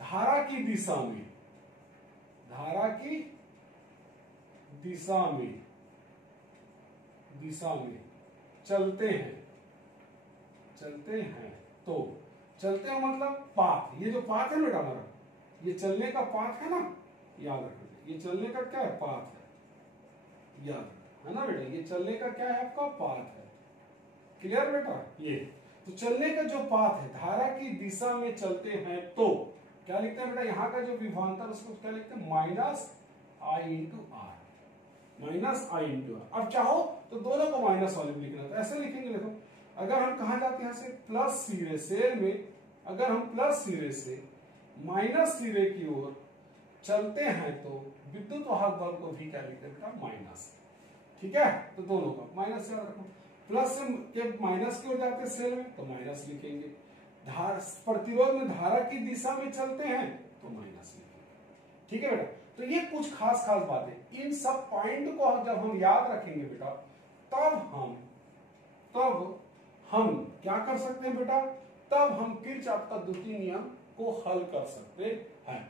धारा की दिशा में, धारा की दिशा में, दिशा में चलते हैं, चलते हैं, तो चलते हैं मतलब पाथ, ये जो पाथ है बेटा हमारा, ये चलने का पाथ है ना, याद रखना, ये चलने का क्या है, पाथ है, याद है ना बेटा, ये चलने का क्या है आपका, पाथ है। क्लियर बेटा। ये तो चलने का जो पाथ है, धारा की दिशा में चलते हैं, तो क्या लिखते हैं बेटा, यहाँ का जो विभवांतर उसको क्या लिखते हैं, -I/R, -I/R। अब चाहो तो दोनों को माइनस वाले में लिखना, तो ऐसे लिखेंगे, देखो अगर हम कहा जाते हैं से प्लस सिरे, सेल में अगर हम प्लस सिरे से माइनस सिरे की ओर चलते हैं तो विद्युत वाहक बल को भी क्या लिखते हैं बेटा, माइनस। ठीक है, तो दोनों का माइनस याद रखो, प्लस के माइनस की ओर जाते हैं सेल में तो माइनस लिखेंगे, धार प्रतिरोध में धारा की दिशा में चलते हैं तो माइनस लिखेंगे। ठीक है बेटा, तो ये कुछ खास बातें, इन सब पॉइंट को जब हम याद रखेंगे बेटा तब हम क्या कर सकते हैं बेटा, तब हम किरचॉफ का द्वितीय नियम को हल कर सकते हैं।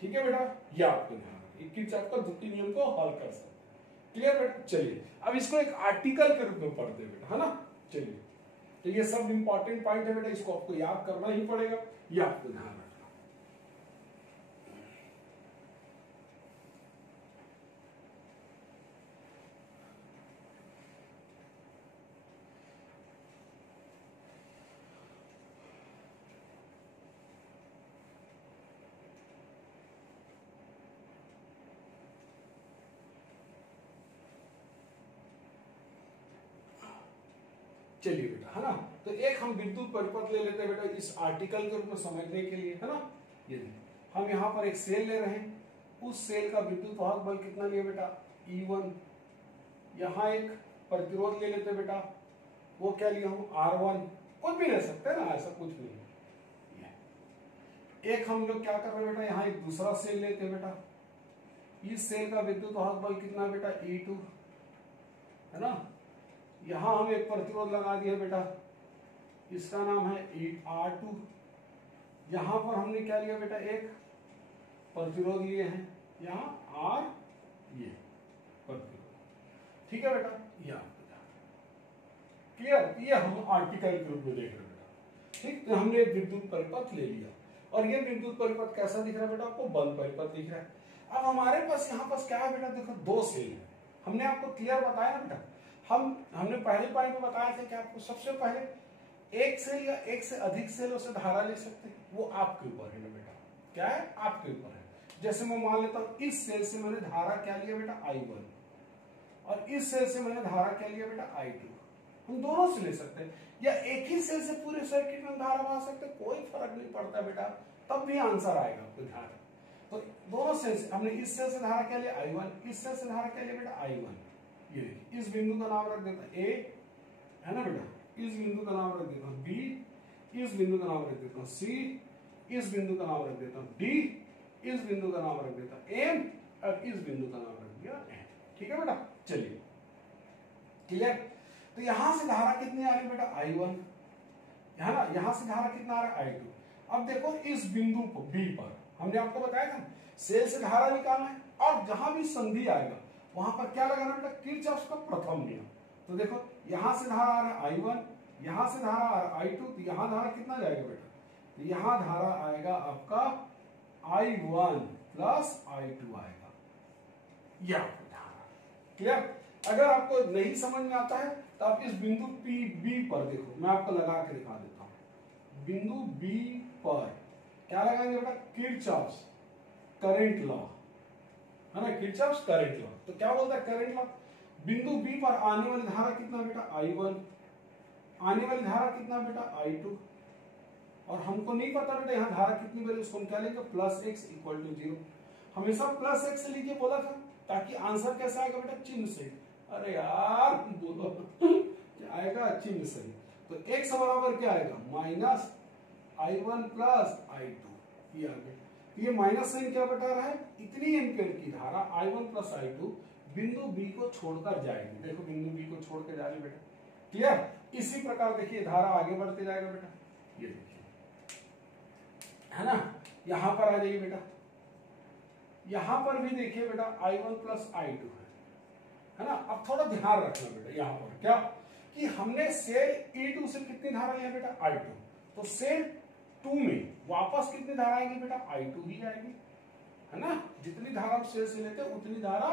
ठीक है बेटा, ये आपको ध्यान रखिए, किरचॉफ का द्वितीय नियम को हल कर सकते हैं। क्लियर बेटा, चलिए अब इसको एक आर्टिकल के रूप में पढ़ते हैं बेटा, है ना। चलिए, तो ये सब इंपॉर्टेंट पॉइंट है बेटा, इसको आपको याद करना ही पड़ेगा, ये आपको ध्यान रखना। चलिए बेटा, है ना, तो एक हम विद्युत परिपथ ले लेते हैं बेटा इस आर्टिकल के रूप में समझने के लिए, है ना। ये हम यहाँ पर एक सेल ले रहे हैं, उस सेल का विद्युत वाहक बल कितना लिया बेटा, E1। यहाँ एक प्रतिरोध ले लेते बेटा, वो क्या लिया हूँ, R1, कुछ भी ले सकते हैं ना, ऐसा कुछ नहीं। एक हम लोग क्या कर रहे हैं बेटा, यहाँ एक दूसरा सेल लेते हैं बेटा, इस सेल का विद्युत वाहक बल कितना बेटा, E2, है ना। यहां हम एक प्रतिरोध लगा दिया बेटा, इसका नाम है R2। यहां पर हमने क्या लिया बेटा, एक प्रतिरोध लिए हैं, यहां R, ये प्रतिरोध। ठीक है बेटा, ये क्लियर, ये हम आर्टिकल के रूप में देख रहे हैं बेटा। ठीक, तो हमने एक विद्युत परिपथ ले लिया, और ये विद्युत परिपथ कैसा दिख रहा है बेटा, आपको बंद परिपथ दिख रहा है। अब हमारे पास यहाँ पास क्या है बेटा, देखो दो सेल है, हमने आपको क्लियर बताया ना बेटा, हमने पहले पॉइंट में बताया था कि आपको सबसे पहले एक सेल या एक से अधिक सेलों से धारा ले सकते हैं, वो आपके ऊपर है ना बेटा, क्या है, आपके ऊपर है। जैसे मैं मान लेता हूं इस सेल से मैंने धारा क्या लिया बेटा, I1, और इस सेल से मैंने धारा क्या लिया बेटा, I2। हम दोनों से ले सकते हैं, या एक ही सेल से पूरे सर्किट में धारा बना सकते हैं, कोई फर्क नहीं पड़ता बेटा, तब भी आंसर आएगा आपको, ध्यान। तो दोनों सेल से हमने इस सेल से धारा क्या लिया, I1, इस सेल से धारा क्या लिया बेटा, I1। ये देखिए, इस बिंदु का नाम रख देता ए, है ना बेटा, इस बिंदु का नाम रख देता हूं बी, इस बिंदु का नाम रख देता हूं सी, इस बिंदु का नाम रख देता हूं डी, इस बिंदु का नाम रख देता हूं एम, और इस बिंदु का नाम रख दिया एन। ठीक है बेटा, चलिए क्लियर। तो यहां से धारा कितनी आ रही बेटा, I1, है ना, यहां से धारा कितना आ रहा है, I2। अब देखो इस बिंदु को बी पर हमने आपको बताया था सेल से धारा निकालना है, और जहां भी संधि आएगा वहां पर क्या लगाना बेटा, किरचॉफ का प्रथम नियम। तो देखो यहां से धारा आ रहा है I1, यहां से धारा आ रहा है I2, तो यहां धारा कितना जाएगा बेटा, तो यहां धारा आएगा आपका I1 प्लस I2 आएगा, यह आपको धारा। क्लियर, अगर आपको नहीं समझ में आता है तो आप इस बिंदु बी पर देखो, मैं आपको लगा के दिखा देता हूं। बिंदु बी पर क्या लगाएंगे बेटा, किरचॉफ करंट लॉ, है ना, किरचॉफ करंट लॉ। तो क्या बोलता है करंट लॉ, बिंदु बी पर आने वाली धारा कितना बेटा, I1, आने वाली धारा कितना बेटा, I2, और हमको नहीं पता बेटा यहाँ धारा कितनी बनी, उसको हम क्या लेंगे, प्लस x इक्वल टू 0। हमेशा प्लस x से लिखिए बोला था, ताकि आंसर कैसा आएगा बेटा, चिन्ह से। अरे यार बोलो क्या आएगा, चिन्ह से। तो x बराबर क्या आएगा, माइनस I1 प्लस I2, ये आ गया। ये माइनस साइन क्या बता रहा है, इतनी एम्पियर की धारा I1 प्लस I2 बिंदु बी को छोड़कर जाएगी। देखो बिंदु बी को छोड़ के जा रही बेटा, क्लियर। इसी प्रकार देखिए धारा आगे बढ़ते जाएगा बेटा, ये देखिए, है ना। यहां पर आ जाइए बेटा, यहां पर भी देखिए बेटा I1 प्लस I2 है ना। अब थोड़ा ध्यान रखना बेटा, यहां पर क्या कि हमने सेल E2 से कितनी धारा लिया बेटा, I2, तो सेल 2 में वापस कितनी धारा आएगी बेटा, I2 ही आएगी, है ना। जितनी धारा हम सेल से लेते हैं उतनी धारा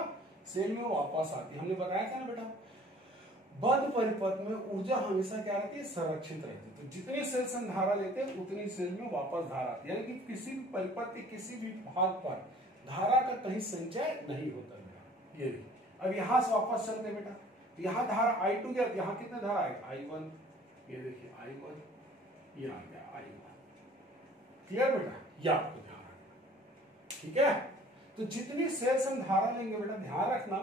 सेल में वापस आती है। हमने बताया था ना बेटा, बंद परिपथ में ऊर्जा हमेशा क्या रहती है, संरक्षित रहती है। तो जितनी सेल से धारा लेते हैं उतनी सेल में वापस धारा आती है, यानी कि किसी भी परिपथ के किसी भी भाग पर धारा का कहीं संचय नहीं होता बेटा। ये अब यहां से वापस चलते बेटा, यहाँ धारा I2 गया, यहाँ कितने धारा आएगा, I1, ये देखिए I1, ये आ गया I1। क्लियर बेटा, ये आपको ध्यान रखना, ठीक है। तो जितनी सेल्स हम धारा लेंगे बेटा, ध्यान रखना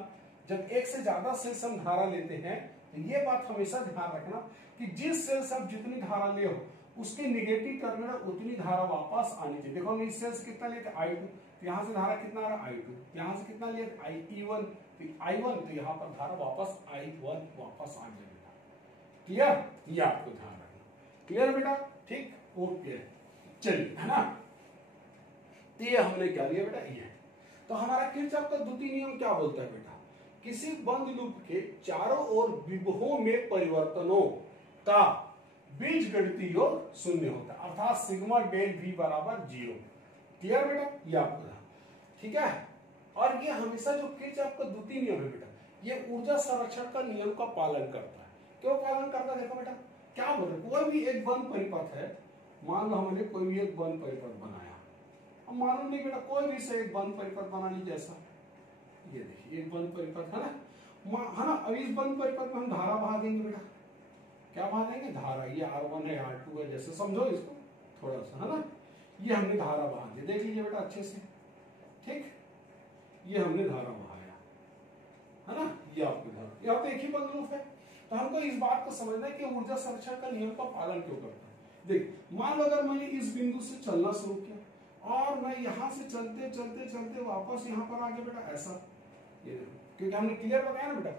जब एक से ज्यादा सेल्स हम धारा लेते हैं तो ये बात हमेशा ध्यान रखना कि जिस सेल से आप जितनी धारा ले हो उसके निगेटिव टर्मिनल उतनी धारा वापस आनी चाहिए। देखो हमने इस सेल से कितना लिया था I2, तो यहाँ से धारा कितना आ रहा I2, यहाँ से कितना लिया था I1, I1, तो यहाँ पर धारा वापस I1 वापस आ जाएगा। क्लियर? ये आपको ध्यान रखना। क्लियर बेटा? ठीक, ओके, चलिए, है ना। तो ये हमने क्या लिया बेटा, ये तो हमारा किरचॉफ का द्वितीय नियम क्या बोलता है बेटा, किसी बंद लूप के चारों ओर विभवों में परिवर्तनों का बीजगणितीय योग शून्य होता है, अर्थात सिग्मा डेल V बराबर 0। क्लियर बेटा? ये आपको, ठीक है। और ये हमेशा जो किरचॉफ का द्वितीय नियम है बेटा, ये ऊर्जा संरक्षण का नियम का पालन करता है। क्यों पालन करता है? देखो बेटा क्या बोल रहे, कोई भी एक बंद परिपथ है, मान लो हमने कोई भी एक बंद परिपथ बनाया, अब मालूम नहीं बेटा कोई भी से एक बंद परिपथ बना लीजिए, जैसा ये देखिए एक बंद परिपथ है ना, है ना। अब इस बंद परिपथ में हम धारा बहा देंगे बेटा, क्या बहा देंगे? धारा, ये R1 है R2 है, जैसे समझो इसको थोड़ा सा, है ना। ये हमने धारा बहा दी, देख लीजिए बेटा अच्छे से, ठीक, ये हमने धारा बहाया, है ना। ये आपको धारा, यहाँ तो एक ही बंद लूप है, तो हमको इस बात को समझना है कि ऊर्जा संरक्षण का नियम का पालन क्यों करता है। देख मान लो अगर मैंने इस बिंदु से चलना शुरू किया और मैं यहाँ से चलते चलते चलते वापस यहाँ पर आ गया बेटा, ऐसा, ये देखो, क्योंकि हमने क्लियर बताया ना बेटा,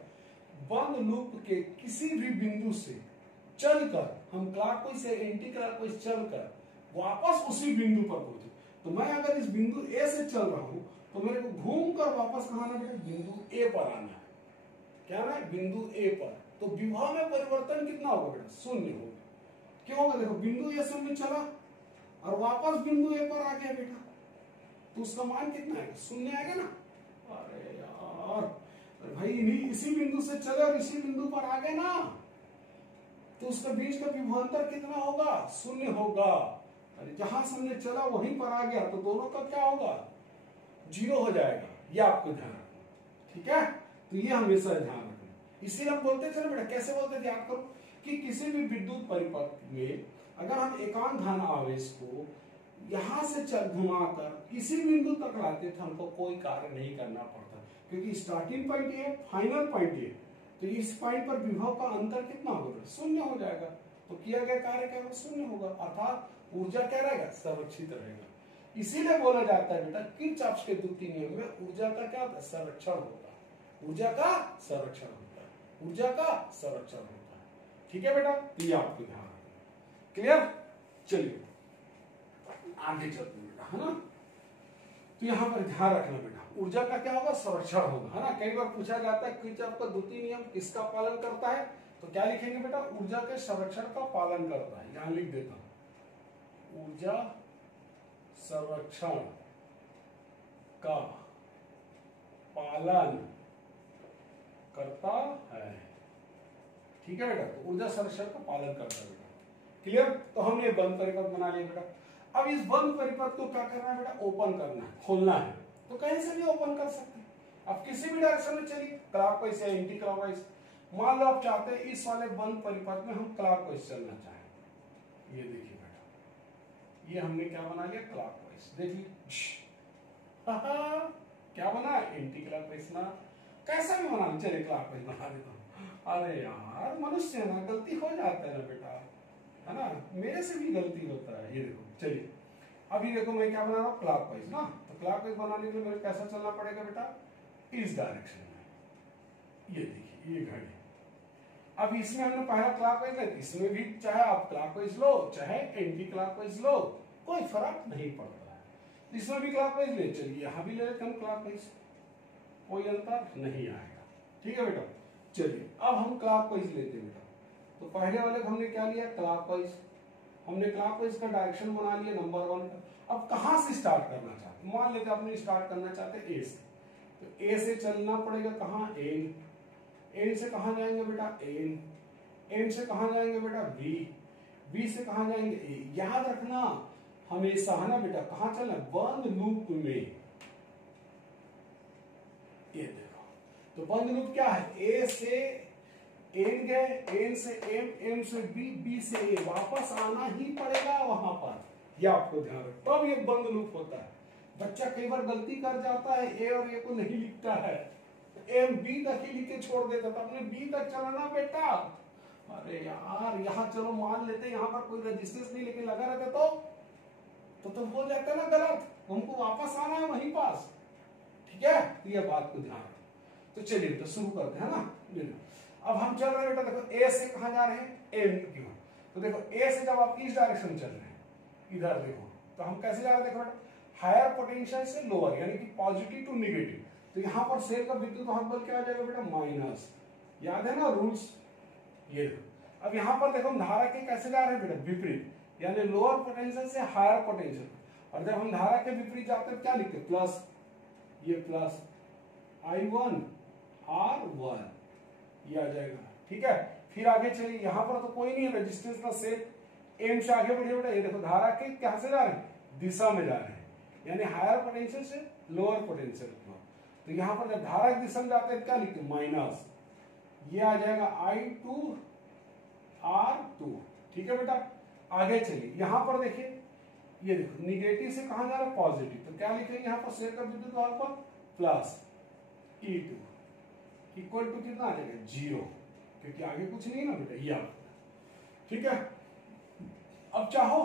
बंद लूप के किसी भी बिंदु से चलकर हम क्लॉकवाइज से एंटी क्लॉकवाइज चलकर वापस उसी बिंदु पर पहुंचे। तो मैं अगर इस बिंदु ए से चल रहा हूं तो मेरे को घूमकर वापस कहाँ आना बेटा, बिंदु ए पर आना है। क्या ना, बिंदु ए पर। तो विभव में परिवर्तन कितना होगा बेटा, शून्य होगा। क्यों होगा? देखो बिंदु ए से हमने चला और वापस बिंदु ए पर आ गया बेटा, तो उसका मान कितना है, शून्य आएगा ना। अरे यार भाई, इसी बिंदु से चले और इसी बिंदु पर आ गए ना, तो उसका बीच का विभवांतर कितना होगा, शून्य होगा। अरे जहां से हमने चला वहीं पर आ गया, तो दोनों का क्या होगा, 0 हो जाएगा। ये आपको ध्यान रखना, ठीक है। तो ये हमेशा ध्यान रखना। इसीलिए हम बोलते थे ना बेटा, कैसे बोलते थे, याद करो, कि किसी भी विद्युत परिपथ में अगर हम एकांक धन आवेश को यहां से चल घुमाकर किसी बिंदु तक लाते थे, हमको कोई कार्य नहीं करना पड़ता, क्योंकि स्टार्टिंग पॉइंट ये, फाइनल पॉइंट ये, तो इस पॉइंट पर विभव का अंतर कितना होगा, शून्य हो जाएगा। तो किया गया कार्य क्या होगा, शून्य होगा, अर्थात ऊर्जा क्या रहेगा, संरक्षित रहेगा। इसीलिए बोला जाता है बेटा किरचॉफ के द्वितीय नियम में ऊर्जा का क्या होता है, संरक्षण होता है, ऊर्जा का संरक्षण होता है, ऊर्जा का संरक्षण होता है। ठीक है बेटा, ये आपको ध्यान रखना। क्लियर? चलिए आगे चलते हैं बेटा, है ना। तो यहाँ पर ध्यान रखना बेटा, ऊर्जा का क्या होगा, संरक्षण होगा, है ना। कई बार पूछा जाता है किरचॉफ का द्वितीय नियम किसका पालन करता है, तो क्या लिखेंगे बेटा, ऊर्जा के संरक्षण का पालन करता है। यहां लिख देता हूं, ऊर्जा संरक्षण का पालन करता है। ठीक है बेटा, तो ऊर्जा संरक्षण का पालन करता है बेटा। क्लियर? तो हमने बंद परिपथ बना लिया बेटा। अब इस बंद परिपथ को क्या करना है बेटा, ओपन करना है, खोलना है। तो कहीं से भी ओपन कर सकते हैं, आप किसी भी डायरेक्शन में चलिए, क्लॉकवाइज या एंटी क्लॉकवाइज। मान लो आप चाहते हैं इस वाले बंद परिपथ में हम क्लॉकवाइज चलना चाहें, ये देखिए बेटा, ये हमने क्या बना लिया, क्लॉकवाइज। देखिए क्या बना, एंटी क्लॉकवाइज ना, कैसा भी बना, चलिए क्लॉकवाइज बना देता हूँ। अरे यार मनुष्य है ना, गलती हो जाता है ना बेटा, है ना, मेरे से भी गलती होता है। ये देखो, चलिए अभी देखो मैं क्या बना रहा हूँ, क्लॉकवाइज ना। तो क्लॉकवाइज बनाने के लिए मेरे कैसा चलना पड़ेगा बेटा, इस डायरेक्शन में। ये देखिए ये घड़ी, अब इसमें हमने पहला क्लॉकवाइज लिया, इसमें भी चाहे आप क्लॉकवाइज लो चाहे एंटी क्लॉकवाइज लो, कोई फर्क नहीं पड़ता है। इसमें भी क्लॉकवाइज ले, चलिए यहाँ भी ले लेते हम क्लॉकवाइज, कोई अंतर नहीं आएगा। ठीक है बेटा, चलिए अब हम क्लॉकवाइज लेते हैं बेटा। तो पहले वाले को हमने क्या लिया, क्लॉकवाइज। हमने क्लॉकवाइज का डायरेक्शन बना लिया नंबर 1 का। अब कहां से स्टार्ट करना चाहते, मान लेते अपने स्टार्ट करना चाहते हैं ए से, तो ए से चलना पड़ेगा कहां, एन। एन से कहां जाएंगे बेटा, एन। एन से कहां जाएंगे बेटा, बी। बी से कहां जाएंगे, ए। याद रखना हमेशा, है ना बेटा, कहां चलना, बंद लूप में। ये देखो, तो बंद लूप क्या है, ए से एन गए, एन से एम, एम से बी, बी से ए, वापस आना ही पड़ेगा वहां पर। ये आपको ध्यान रखो, तब ये बंद लूप होता है। बच्चा कई बार गलती कर जाता है, ए और ए को नहीं लिखता है, एम बी तक ही लिख के छोड़ देता था, अपने बी तक चलाना बेटा। अरे यार यहाँ चलो मान लेते यहाँ पर कोई रजिस्टेंस नहीं लेके लगा रहता तो हो जाता ना गलत, हमको वापस आना है वहीं पास। ठीक है, तो ये बात को ध्यान रखो। तो चलिए बेटा शुरू करते हैं ना। अब हम चल रहे हैं बेटा, देखो ए से कहां जा रहे हैं, एम की ओर। तो देखो ए से जब आप इस डायरेक्शन में चल रहे हैं, इधर देखो, तो हम कैसे जा रहे हैं, देखो बेटा हायर पोटेंशियल से लोअर, यानी कि पॉजिटिव टू नेगेटिव। तो यहाँ पर सेल का विद्युत वाहक बल क्या आ जाएगा बेटा, माइनस। याद है ना रूल्स, ये देखो। अब यहाँ पर देखो हम धारा के कैसे जा रहे हैं बेटा, विपरीत, यानी लोअर पोटेंशियल से हायर पोटेंशियल। और जब हम धारा के विपरीत जाते हैं क्या लिखते हैं, प्लस, ये प्लस I1 R1 ये आ जाएगा। ठीक है, फिर आगे चलिए, यहाँ पर तो कोई नहीं है रेजिस्टेंस का सेल, एम से आगे बढ़िए बेटा। ये देखो धारा के कहां से जा रहे हैं, दिशा में जा रहे हैं, यानी हायर पोटेंशियल से लोअर पोटेंशियल। तो यहाँ पर जब धारा की दिशा में जाते हैं क्या लिखते हैं, माइनस, ये आ जाएगा I2 R2। ठीक है बेटा, आगे चलिए, यहाँ पर देखिए, ये देखो निगेटिव से कहां जा रहा है, पॉजिटिव। तो क्या लिखेंगे यहाँ पर सेल का विद्युत वाहक बल प्लस E2 इक्वल टू कितना आ जाएगा, 0, क्योंकि आगे कुछ नहीं है ना बेटा, ये। ठीक है, अब चाहो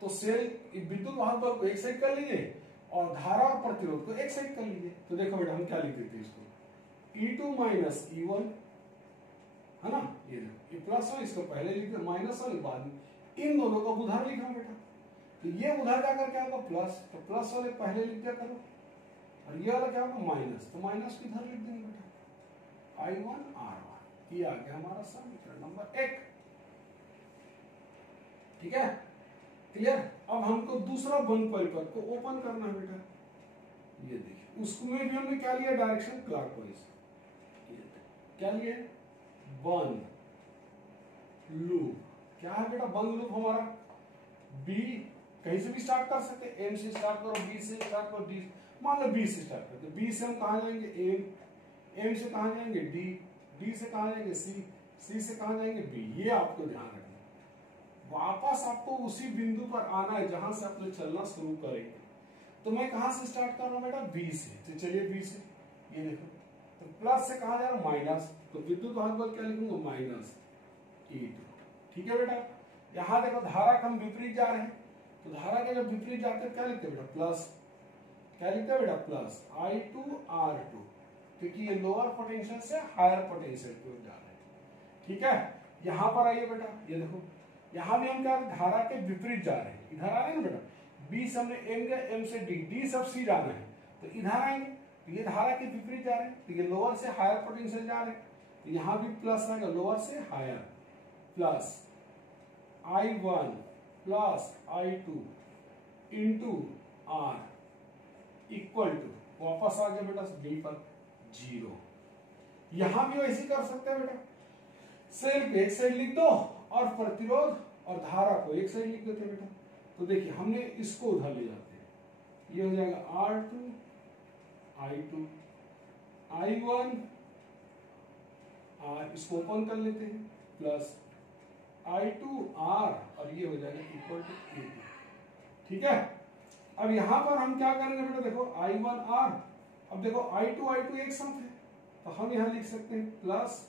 तो सेल विद्युत वाहक बल को एक साइड कर लीजिए और धारा और प्रतिरोध को एक साइड कर लीजिए। तो देखो बेटा हम क्या लिख देते हैं इसको, E2 माइनस E1, है ना, ये प्लस हो, इसको पहले लिख दो, माइनस वाले बाद में, इन दोनों को उधर लिखा बेटा। तो ये उधर जाकर क्या होगा, प्लस, तो प्लस वाले पहले लिख दिया करो, और ये वाला क्या होगा, माइनस, तो माइनस को इधर लिख देंगे बेटा, I1 R1। ये आ गया हमारा समीकरण नंबर 1। ठीक है, क्लियर। अब हमको दूसरा बंद परिपथ को ओपन करना है बेटा। ये देखिए, उसमें भी हमने क्या लिया, डायरेक्शन क्लॉकवाइज। क्या लिए, बंद लूप। क्या है बेटा, बंद लूप हमारा, बी कहीं से भी स्टार्ट कर सकते हैं, एम से स्टार्ट करो, बी से स्टार्ट करो, डी, मान लो बी से स्टार्ट करते, बी से हम कहां जाएंगे, एम से कहां जाएंगे, डी से कहां जाएंगे, सी से कहां जाएंगे, बी। ये आपको ध्यान रखना, वापस आपको उसी बिंदु पर आना है जहां से आपने चलना शुरू करेंगे। तो मैं कहां से स्टार्ट कर रहा हूं बेटा, बी से। तो चलिए बी से, ये देखो, तो प्लस से कहां जा रहा हूं, माइनस, तो विद्युत वाहक बल क्या लिखूंगा, माइनस E2। ठीक है बेटा, यहां देखो धारा का हम विपरीत जा रहे हैं, तो धारा के जब विपरीत जाते हैं क्या लिखते हैं बेटा, प्लस, क्या लिखते हैं बेटा, प्लस I2 R2, क्योंकि ये लोअर पोटेंशियल से हायर पोटेंशियल की ओर जा रहे हैं। ठीक है, यहां पर आइए बेटा, ये देखो, यहां भी हम क्या धारा के विपरीत जा रहे हैं, इधर आ रहे हैं ना बेटा, बी से हमने एम गया, एम से डी सब सी जाना है, तो इधर आएंगे, तो ये धारा के विपरीत जा रहे हैं, तो ये लोअर से हायर पोटेंशियल जा रहे हैं, तो यहां भी प्लस आएगा, लोअर से higher, plus I1 plus I2 into R equal to, वापस आ गया बेटा बी पर, 0। यहां भी वैसे कर सकते हैं बेटा, सेल के एक साइड लिख दो और प्रतिरोध और धारा को एक साइड लिख देते हैं बेटा। तो देखिए हमने इसको उधर ले जाते हैं, ये हो जाएगा R2 I2 I1 R, इसको ओपन कर लेते हैं, प्लस I2 R, और ये हो जाएगा इक्वल टू E2। ठीक है, अब यहां पर हम क्या करेंगे बेटा, देखो I1 R, अब देखो I2 एक साथ है, तो हम यहां लिख सकते हैं प्लस,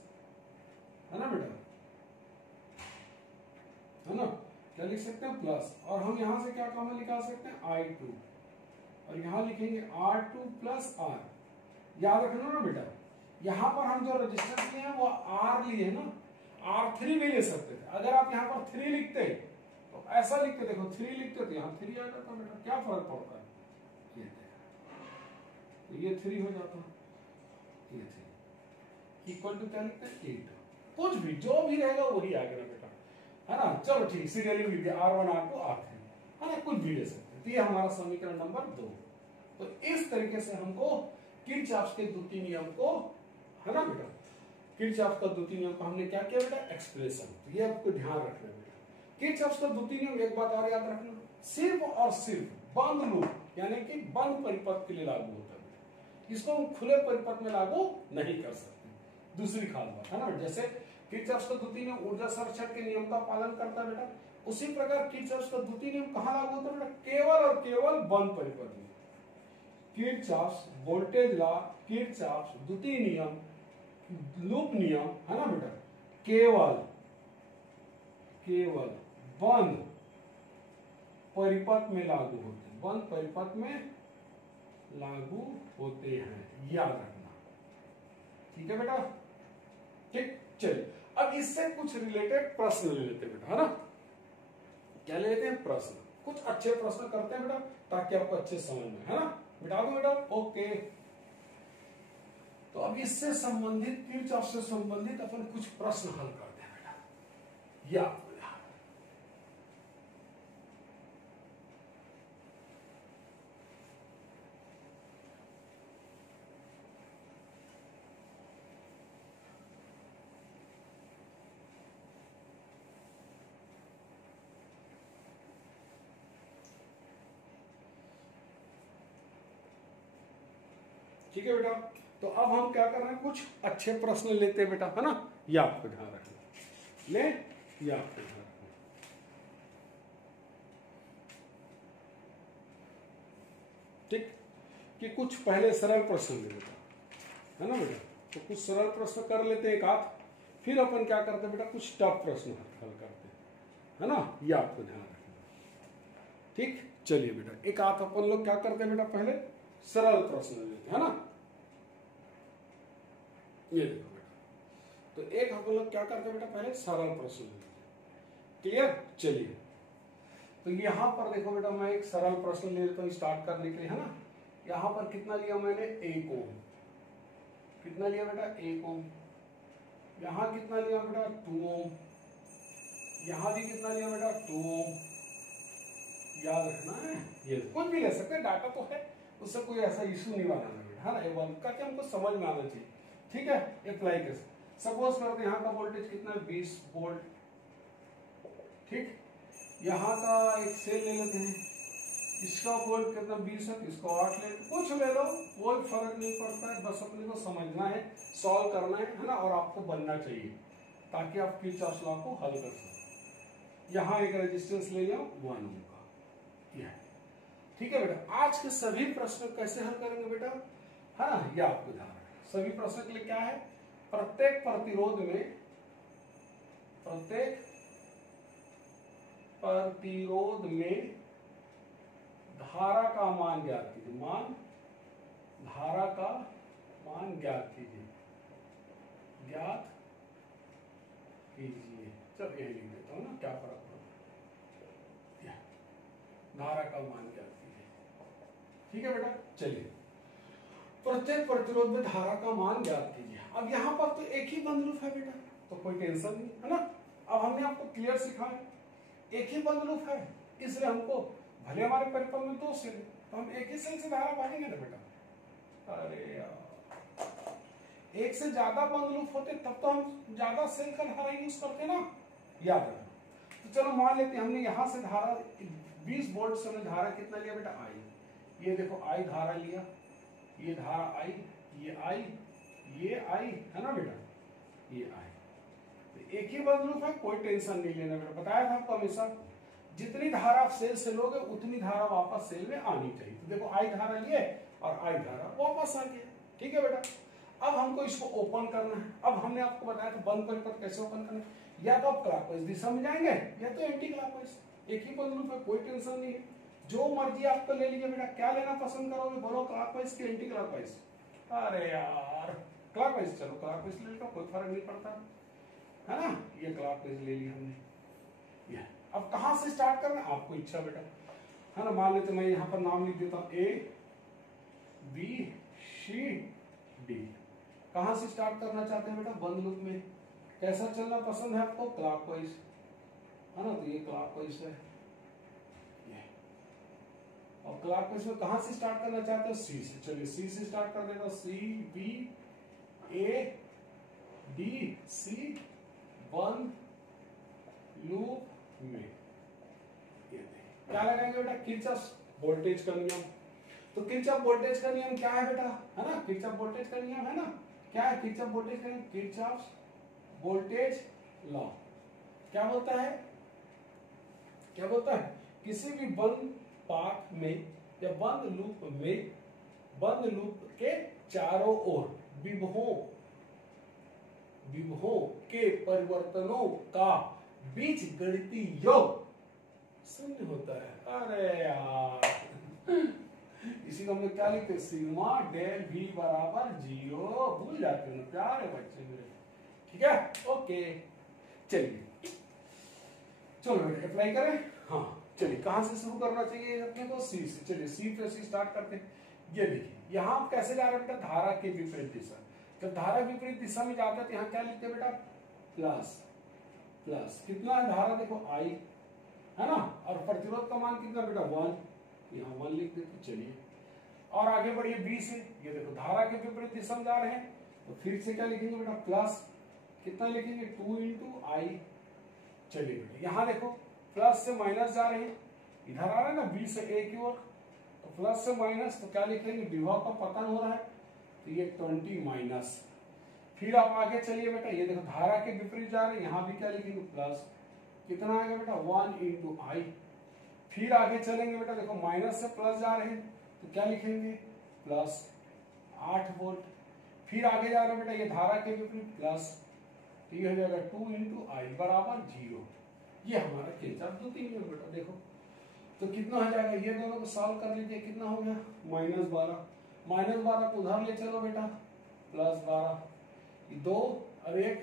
है ना बेटा, है ना, क्या लिख सकते हैं, प्लस, और हम यहां से क्या कॉमन निकाल सकते हैं, I2, और यहां लिखेंगे R2 प्लस R। याद रखना ना बेटा, यहां पर हम जो रेजिस्टेंस लिए हैं वो R लिए है ना, R3 भी ले सकते थे। अगर आप यहाँ पर 3 लिखते तो ऐसा लिखते, देखो 3 लिखते तो यहाँ 3 आ जाता बेटा, क्या फर्क पड़ता है, ये तो ये 3 हो जाता, ये 3 इक्वल टू क्या लिखते हैं, 8। कुछ भी जो भी रहेगा वही आ गया बेटा, है ना। चलो ठीक, सीरियली लिख दिया R1 R2 R3, है ना, कुछ भी ले सकते हैं। तो ये हमारा समीकरण नंबर 2। तो इस तरीके से हमको किरचॉफ के द्वितीय नियम को, है ना बेटा, किरचॉफ का द्वितीय नियम को हमने क्या किया बेटा, एक्सप्रेशन। तो ये आपको ध्यान रखना बेटा, किरचॉफ का द्वितीय नियम एक बात और याद रखना, सिर्फ और सिर्फ बंद लूप यानी कि बंद परिपथ के लिए लागू होता है, इसको हम खुले परिपथ में लागू नहीं कर सकते। दूसरी खास बात है ना, जैसे किरचॉफ का द्वितीय नियम ऊर्जा संरक्षण के नियम का पालन करता है बेटा, उसी प्रकार किरचॉफ का द्वितीय नियम कहां लागू होता है बेटा? केवल और केवल बंद परिपथ में। किरचॉफ वोल्टेज लॉ, किरचॉफ द्वितीय नियम, लूप नियम, है ना बेटा, केवल केवल बंद परिपथ में लागू होते हैं, बंद परिपथ में लागू होते हैं, याद रखना। ठीक है बेटा? ठीक, चलिए अब इससे कुछ रिलेटेड प्रश्न ले लेते हैं बेटा, है ना? क्या ले लेते हैं? प्रश्न। कुछ अच्छे प्रश्न करते हैं बेटा ताकि आपको अच्छे समझ में, है ना? बिठा दो बेटा, ओके। तो अब इससे संबंधित, किरचॉफ से संबंधित अपन कुछ प्रश्न हल करते हैं बेटा, या ठीक है बेटा? तो अब हम क्या कर रहे हैं, कुछ अच्छे प्रश्न लेते हैं बेटा, है ना? ये आपको ध्यान रखना, ले, ये आपको ध्यान रखना। ठीक, कि कुछ पहले सरल प्रश्न ले बेटा, है ना बेटा? तो कुछ सरल प्रश्न कर लेते हैं एक आध, फिर अपन क्या करते हैं बेटा, कुछ टफ प्रश्न हल करते हैं, है ना? ये आपको ध्यान रखना। ठीक, चलिए बेटा, एक आध अपन लोग क्या करते हैं बेटा, पहले सरल प्रश्न लेते हैं, है ना? ये देखो बेटा, तो एक हम लोग क्या करते हैं बेटा, पहले सरल प्रश्न लेते हैं। क्लियर? चलिए, तो यहां पर देखो बेटा, मैं एक सरल प्रश्न ले लेता हूं स्टार्ट करने के लिए, है ना? यहां पर कितना लिया मैंने? 1 ओम। कितना लिया बेटा? 1 ओम। यहां कितना लिया बेटा? 2 ओम। यहां भी कितना लिया बेटा? 2 ओम। याद रखना है, ये कुछ भी ले सकते हैं, डाटा तो है, उससे कोई ऐसा इशू नहीं बनाना बेटा, है ना? ये वन का क्या हमको समझ में आना चाहिए। ठीक है, अप्लाई कर सपोज करते हैं यहाँ का वोल्टेज कितना है? 20 वोल्ट। ठीक, यहाँ का एक सेल ले लेते हैं, इसका वोल्ट कितना? 20 है, इसको 8 ले, कुछ ले लो, कोई फर्क नहीं पड़ता है, बस अपने को समझना है, सॉल्व करना है ना? और आपको बनना चाहिए ताकि आप किरचॉफ लॉ को हल कर सकें। यहाँ एक रेजिस्टेंस ले लिया 1 ओम का, यह। ठीक है बेटा, आज के सभी प्रश्न कैसे हल करेंगे बेटा, है ना? यह आपको ध्यान रखना। सभी प्रश्न के लिए क्या है? प्रत्येक प्रतिरोध में, प्रत्येक प्रतिरोध में धारा का मान ज्ञात कीजिए, धारा का मान ज्ञात कीजिए, ज्ञात कीजिए। चल यही लिख देता हूं ना, क्या फर्क पड़ता है, धारा का मान ज्ञात कीजिए। ठीक है बेटा, चलिए, प्रत्येक प्रतिरोध में धारा का मान ज्ञात कीजिए। अब यहाँ पर तो एक ही बंद लूप है बेटा, तो कोई टेंशन नहीं, है ना? अब हमने आपको क्लियर सिखाया, एक ही बंद लूप है, इसलिए हमको भले हमारे परिपथ में 2 सेल, तो हम एक ही सेल से धारा भागेंगे ना बेटा। अरे यार, एक से ज्यादा बंद लूप होते तब तो हम ज्यादा सेल का धारा यूज करते ना, याद रखना। तो चलो मान लेते हैं हमने यहां से धारा 20 वोल्ट से हमने धारा कितना लिया बेटा? आई। ये देखो आई धारा लिया, ये धारा आई, ये आई, ये आई, है ना बेटा? ये आई, तो एक ही बंद लूप है, कोई टेंशन नहीं लेना बेटा। बताया था आपको हमेशा, जितनी धारा आप सेल से लोगे उतनी धारा वापस सेल में आनी चाहिए। तो देखो आई धारा लिए और आई धारा वापस आ गया। ठीक है बेटा, अब हमको इसको ओपन करना है। अब हमने आपको बताया था बंद परिपथ कैसे ओपन करना है, या तो आप क्लॉकवाइज दिशा में जाएंगे या तो एंटी क्लॉकवाइज। एक ही बंद लूप है, कोई टेंशन नहीं है, जो मर्जी आपको ले लीजिए बेटा। क्या लेना पसंद करोगे, बोलो, क्लॉकवाइज की एंटी क्लॉकवाइज? अरे यार क्लॉकवाइज, चलो क्लॉकवाइज ले लो, कोई फर्क नहीं पड़ता, है ना? ये क्लॉकवाइज ले लिया हमने। ये अब कहां से स्टार्ट करना है, आपको इच्छा बेटा, है ना? मान लेते मैं यहाँ पर नाम लिख देता हूँ A B C D। कहां से स्टार्ट करना चाहते हैं बेटा? बंद लूप में। कैसा चलना पसंद है आपको? क्लॉकवाइज, है ना? तो ये क्लॉकवाइज है, और क्लॉकवाइज में कहां से स्टार्ट करना चाहते हो? सी से। चलिए सी से स्टार्ट कर देता हूं, C B A D C, बंद लूप में। क्या लगाएंगे बेटा? किरचॉफ वोल्टेज का नियम। तो किरचॉफ वोल्टेज का नियम क्या है बेटा, है ना? किरचॉफ वोल्टेज का नियम है ना, क्या है किरचॉफ वोल्टेज का नियम? किरचॉफ वोल्टेज लॉ क्या बोलता है? क्या बोलता है, किसी भी बंद पाथ में या बंद लूप के चारों ओर विभवों के परिवर्तनों का बीजगणितीय योग शून्य होता है। अरे यार इसी को हम लोग क्या लिखते हैं, सिग्मा डेल v बराबर 0। भूल जाते हैं प्यारे बच्चे मेरे, ठीक है। ओके चलिए, चलो अप्लाई करें। हाँ चलिए, कहां से शुरू करना चाहिए अपने को, सी से। चलिए सी पे से स्टार्ट करते हैं। ये देखिए यहाँ आप कैसे जा रहे हैं बेटा, धारा के विपरीत दिशा। जब धारा विपरीत दिशा में जाते हैं तो यहाँ क्या लिखते हैं बेटा, प्लस कितना है धारा, देखो I है ना, और प्रतिरोध का मान कितना बेटा 1, यहाँ 1 लिख देते। चलिए और आगे बढ़िए B से, ये देखो धारा के विपरीत दिशा में जा रहे हैं तो फिर से क्या लिखेंगे बेटा, प्लस कितना लिखेंगे 2 × I। चलिए बेटा यहाँ देखो प्लस से माइनस जा रहे हैं, इधर आ रहा है ना B से A की ओर, तो प्लस से माइनस तो क्या लिखेंगे, विभव का पतन हो रहा है तो ये 20 माइनस। फिर आप आगे चलिए बेटा, ये देखो धारा के विपरीत जा रहे हैं, यहाँ भी क्या लिखेंगे प्लस, कितना आएगा बेटा 1 × I। फिर आगे चलेंगे बेटा, देखो माइनस से प्लस जा रहे हैं तो क्या लिखेंगे प्लस 8 वोल्ट। फिर आगे जा रहे हैं बेटा, ये धारा के विपरीत प्लस, तो ये हो जाएगा 2 × I बराबर 0। ये हमारा किरचॉफ द्वितीय नियम बेटा। देखो तो कितना हो जाएगा, ये दोनों को सॉल्व कर लीजिए, कितना हो गया -12 को उधर ले चलो बेटा, +12, 2 और 1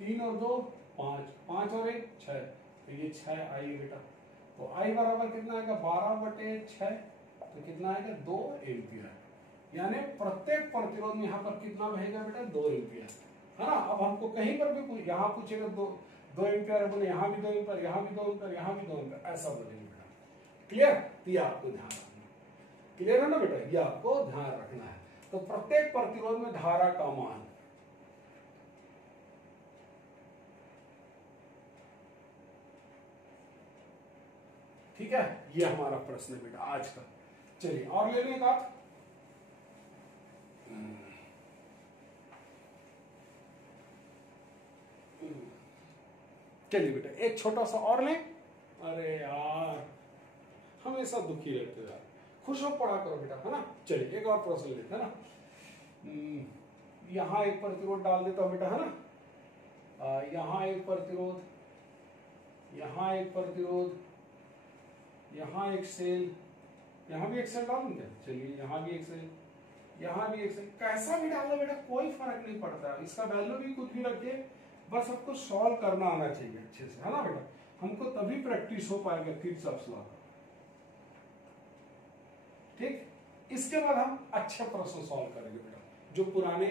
3 और 2 5 और 1 6, तो ये 6 I बेटा। तो I बराबर कितना आएगा 12/6, तो कितना आएगा 2 एम्पियर। यानी प्रत्येक प्रतिरोध में यहाँ पर कितना बहेगा बेटा 2 एम्पियर, है ना। अब हमको कहीं पर भी यहाँ पूछेगा 2 एम्पियर है, बोले यहाँ भी 2 एम्पियर, यहाँ भी 2 एम्पियर, यहाँ भी 2 एम्पियर, ऐसा बोलेंगे बेटा। क्लियर, तो ये आपको ध्यान रखना, क्लियर है ना बेटा, ये आपको ध्यान रखना है। तो प्रत्येक प्रतिरोध में धारा का मान, ठीक है, ये हमारा प्रश्न है बेटा आज का। चलिए और ले लें बात, चलिए बेटा एक छोटा सा और लें। अरे यार हमेशा दुखी रहते हो यार, खुश हो पढ़ा करो बेटा, है ना। चलिए एक और प्रश्न लेते हैं ना। यहाँ एक प्रतिरोध डाल देता हूं बेटा, है ना। यहाँ एक प्रतिरोध, यहाँ एक प्रतिरोध, यहाँ एक सेल, यहाँ भी एक सेल डाल दूंगा। चलिए यहाँ भी एक सेल, यहाँ भी एक सेल, कैसा भी डाल दो बेटा कोई फर्क नहीं पड़ता, इसका वैल्यू भी कुछ भी रखिए, बस आपको सॉल्व करना आना चाहिए अच्छे से, है ना बेटा। हमको तभी प्रैक्टिस हो पाएगा किरचॉफ लॉ का, ठीक। इसके बाद हम अच्छे प्रश्न सॉल्व करेंगे बेटा, जो पुराने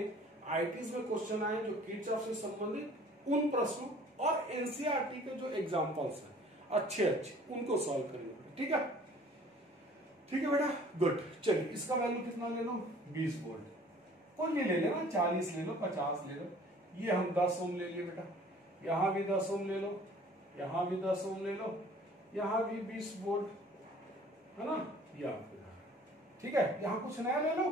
आईआईटीज में क्वेश्चन आए जो किरचॉफ से संबंधित उन प्रश्नों और एनसीईआरटी के जो एग्जांपल्स हैं अच्छे उनको सॉल्व करेंगे, ठीक है। ठीक है बेटा, गुड। चलिए इसका वैल्यू कितना ले लो 20 वोल्ट, कोई भी ले लेना, 40 ले लो, 50 ले लो। ये हम 10 ओम ले लिए बेटा, यहाँ भी 10 ओम ले लो, यहाँ भी 10 ओम ले लो, यहाँ भी 20 वोल्ट, है ना। ये आपको ठीक है। यहाँ कुछ नया ले लो,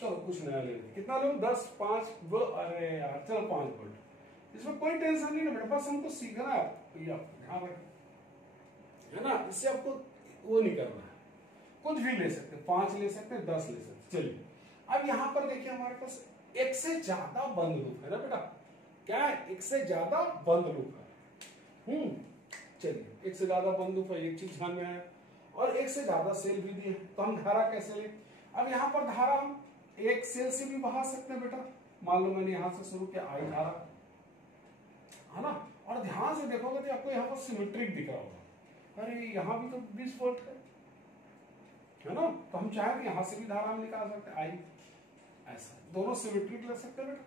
चलो कुछ नया ले लो, कितना लो 10 5 वो, अरे यार चलो 5 वोल्ट, इसमें कोई टेंशन नहीं है बेटा, बस हमको सीखना है, ध्यान रखें, है ना। इससे आपको वो नहीं करना है, कुछ भी ले सकते, 5 ले सकते, 10 ले सकते। चलिए अब यहाँ पर देखिए हमारे पास एक से ज्यादा बंद लूप है ना बेटा, क्या है, एक से ज्यादा बंद लूप है। चलिए एक से ज्यादा बंद लूप है, एक चीज ध्यान में आया, और एक से ज्यादा सेल भी दिए, तो हम धारा कैसे ले। अब यहाँ पर धारा हम एक सेल से भी बहा सकते हैं बेटा, मान लो मैंने यहाँ से शुरू किया I धारा, है ना, और ध्यान से देखोगे तो आपको यहाँ पर सिमेट्रिक दिख रहा होगा, अरे यहाँ भी तो 20 वोल्ट है ना, तो हम चाहे तो यहाँ से भी धारा हम निकाल सकते हैं I, ऐसा दोनों सिमेट्रिक ले सकते हैं बेटा।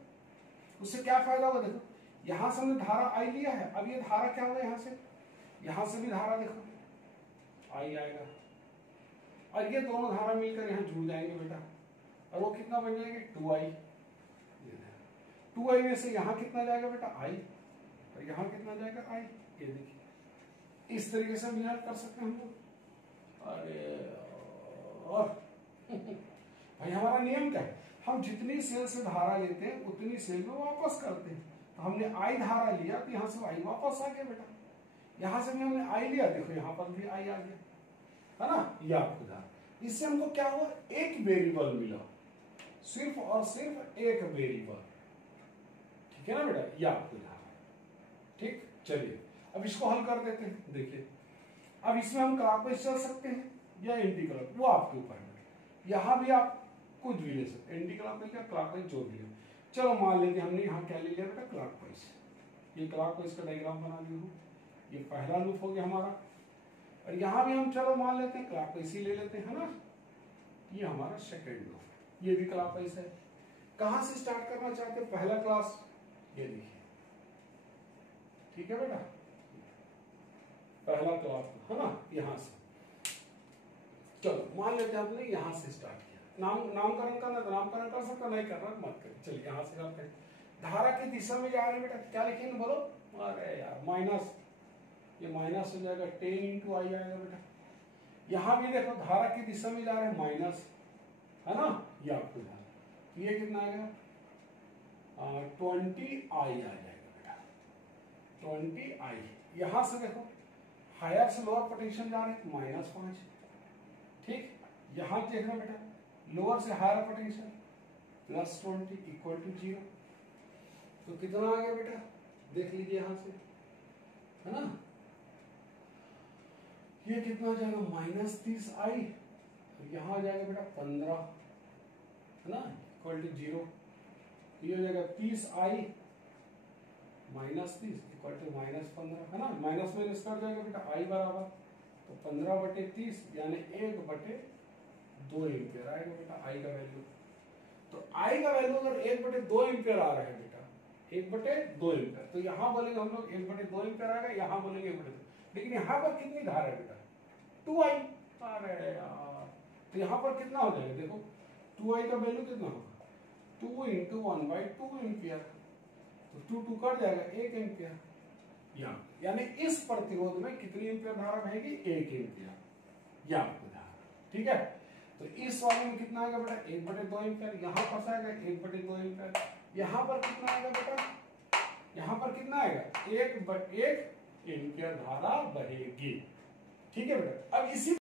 उससे क्या फायदा होगा, देखो यहाँ से हमने धारा I लिया है, अब ये धारा क्या होगा, यहाँ से भी धारा देखो I आएगा, और ये दोनों धारा मिलकर यहाँ जुड़ जाएंगे बेटा, और वो कितना बन जाएंगे 2I। 2I में से यहाँ कितना जाएगा बेटा I, और यहाँ कितना जाएगा I, ये देखिए इस तरीके से हम याद कर सकते हैं हम लोग। अरे और भाई हमारा नियम क्या है, हम जितनी सेल से धारा लेते हैं उतनी सेल में वापस करते हैं, तो हमने I धारा लिया तो यहाँ से I वापस आ गया बेटा, यहां से भी हमने आई लिया, देखो यहां पर भी आई आ गया, है ना, ये आपको उदाहरण। इससे हमको क्या हुआ, एक वेरिएबल मिला, सिर्फ और सिर्फ एक वेरिएबल, ठीक है ना बेटा, ये आपको उदाहरण। ठीक, चलिए अब इसको हल कर देते हैं। देखिए अब इसमें हम क्लॉकवाइज चल सकते हैं या एंटी क्लॉक, वो आपके ऊपर है। यहां भी आप कुछ भी ले सकते हैं, एंटी क्लॉकवाइज या क्लॉकवाइज जो भी है। चलो मान लेते हमने यहाँ क्या ले लिया बेटा, क्लॉकवाइज। ये क्लॉकवाइज का डायग्राम बना लिया हूँ, ये पहला लूप हो गया हमारा। और यहाँ भी हम चलो मान लेते हैं क्लॉकवाइज ही ले लेते हैं ना, ये हमारा सेकेंड लूप है, ये भी क्लॉकवाइज है। कहाँ से स्टार्ट करना चाहते हैं, पहला क्लास, ये देखिए, ठीक है बेटा, पहला क्लास है ना, यहां से। चलो मान लेते हैं हमने यहां से स्टार्ट किया, नामकरण करना तो नामकरण कर सकता, नहीं करना मत करिए। चलिए यहां से करते हैं। धारा की दिशा में जा रहे हैं बेटा, क्या लिखेंगे बोलो, अरे यार माइनस, ये माइनस हो जाएगा, 10 इंटू आई आएगा बेटा। यहां भी देखो धारा की दिशा में जा रहे हैं, माइनस, है ना, ये आपको धारा, तो ये कितना आएगा, 20 आई आ जाएगा बेटा, 20 आई। यहां से देखो हायर से लोअर पोटेंशियल जा रहे हैं, -5, ठीक। यहां देखना बेटा, लोअर से हायर पोटेंशियल, +20 इक्वल टू 0। तो कितना आ गया बेटा, देख लीजिए यहां से, है ना, ये कितना आ जाएगा, -30 आई, यहां आ जाएगा बेटा 15, है ना, इक्वल टू 0। ये हो जाएगा 30 आई -30 इक्वल टू -15, है ना, माइनस में कट जाएगा बेटा, आई बराबर, तो 15/30 यानी 1/2 एम्पियर आएगा बेटा आई का वैल्यू। तो आई का वैल्यू अगर 1/2 एम्पियर आ रहा है बेटा, 1/2 एम्पियर, तो यहाँ बोलेंगे हम लोग 1/2 एम्पियर आएगा, यहाँ बोलेंगे 1/2, लेकिन यहाँ पर कितनी धारा है बेटा, 2i। अरे यार, तो यहाँ पर कितना हो जाएगा, देखो 2i का वैल्यू कितना होगा, 2 × 1/2 एम्पियर, तो 2 कट जाएगा, 1 एम्पियर। यानी इस प्रतिरोध में कितनी एम्पियर धारा बहेगी, 1 एम्पियर, या आपको धारा, ठीक है। तो इस वाले में कितना आएगा बेटा, 1/2 एम्पियर, यहाँ पर आएगा 1/2 एम्पियर, यहाँ पर कितना आएगा बेटा, यहाँ पर कितना आएगा, 1/1 एम्पियर धारा बहेगी, ठीक है बेटा। अब इसी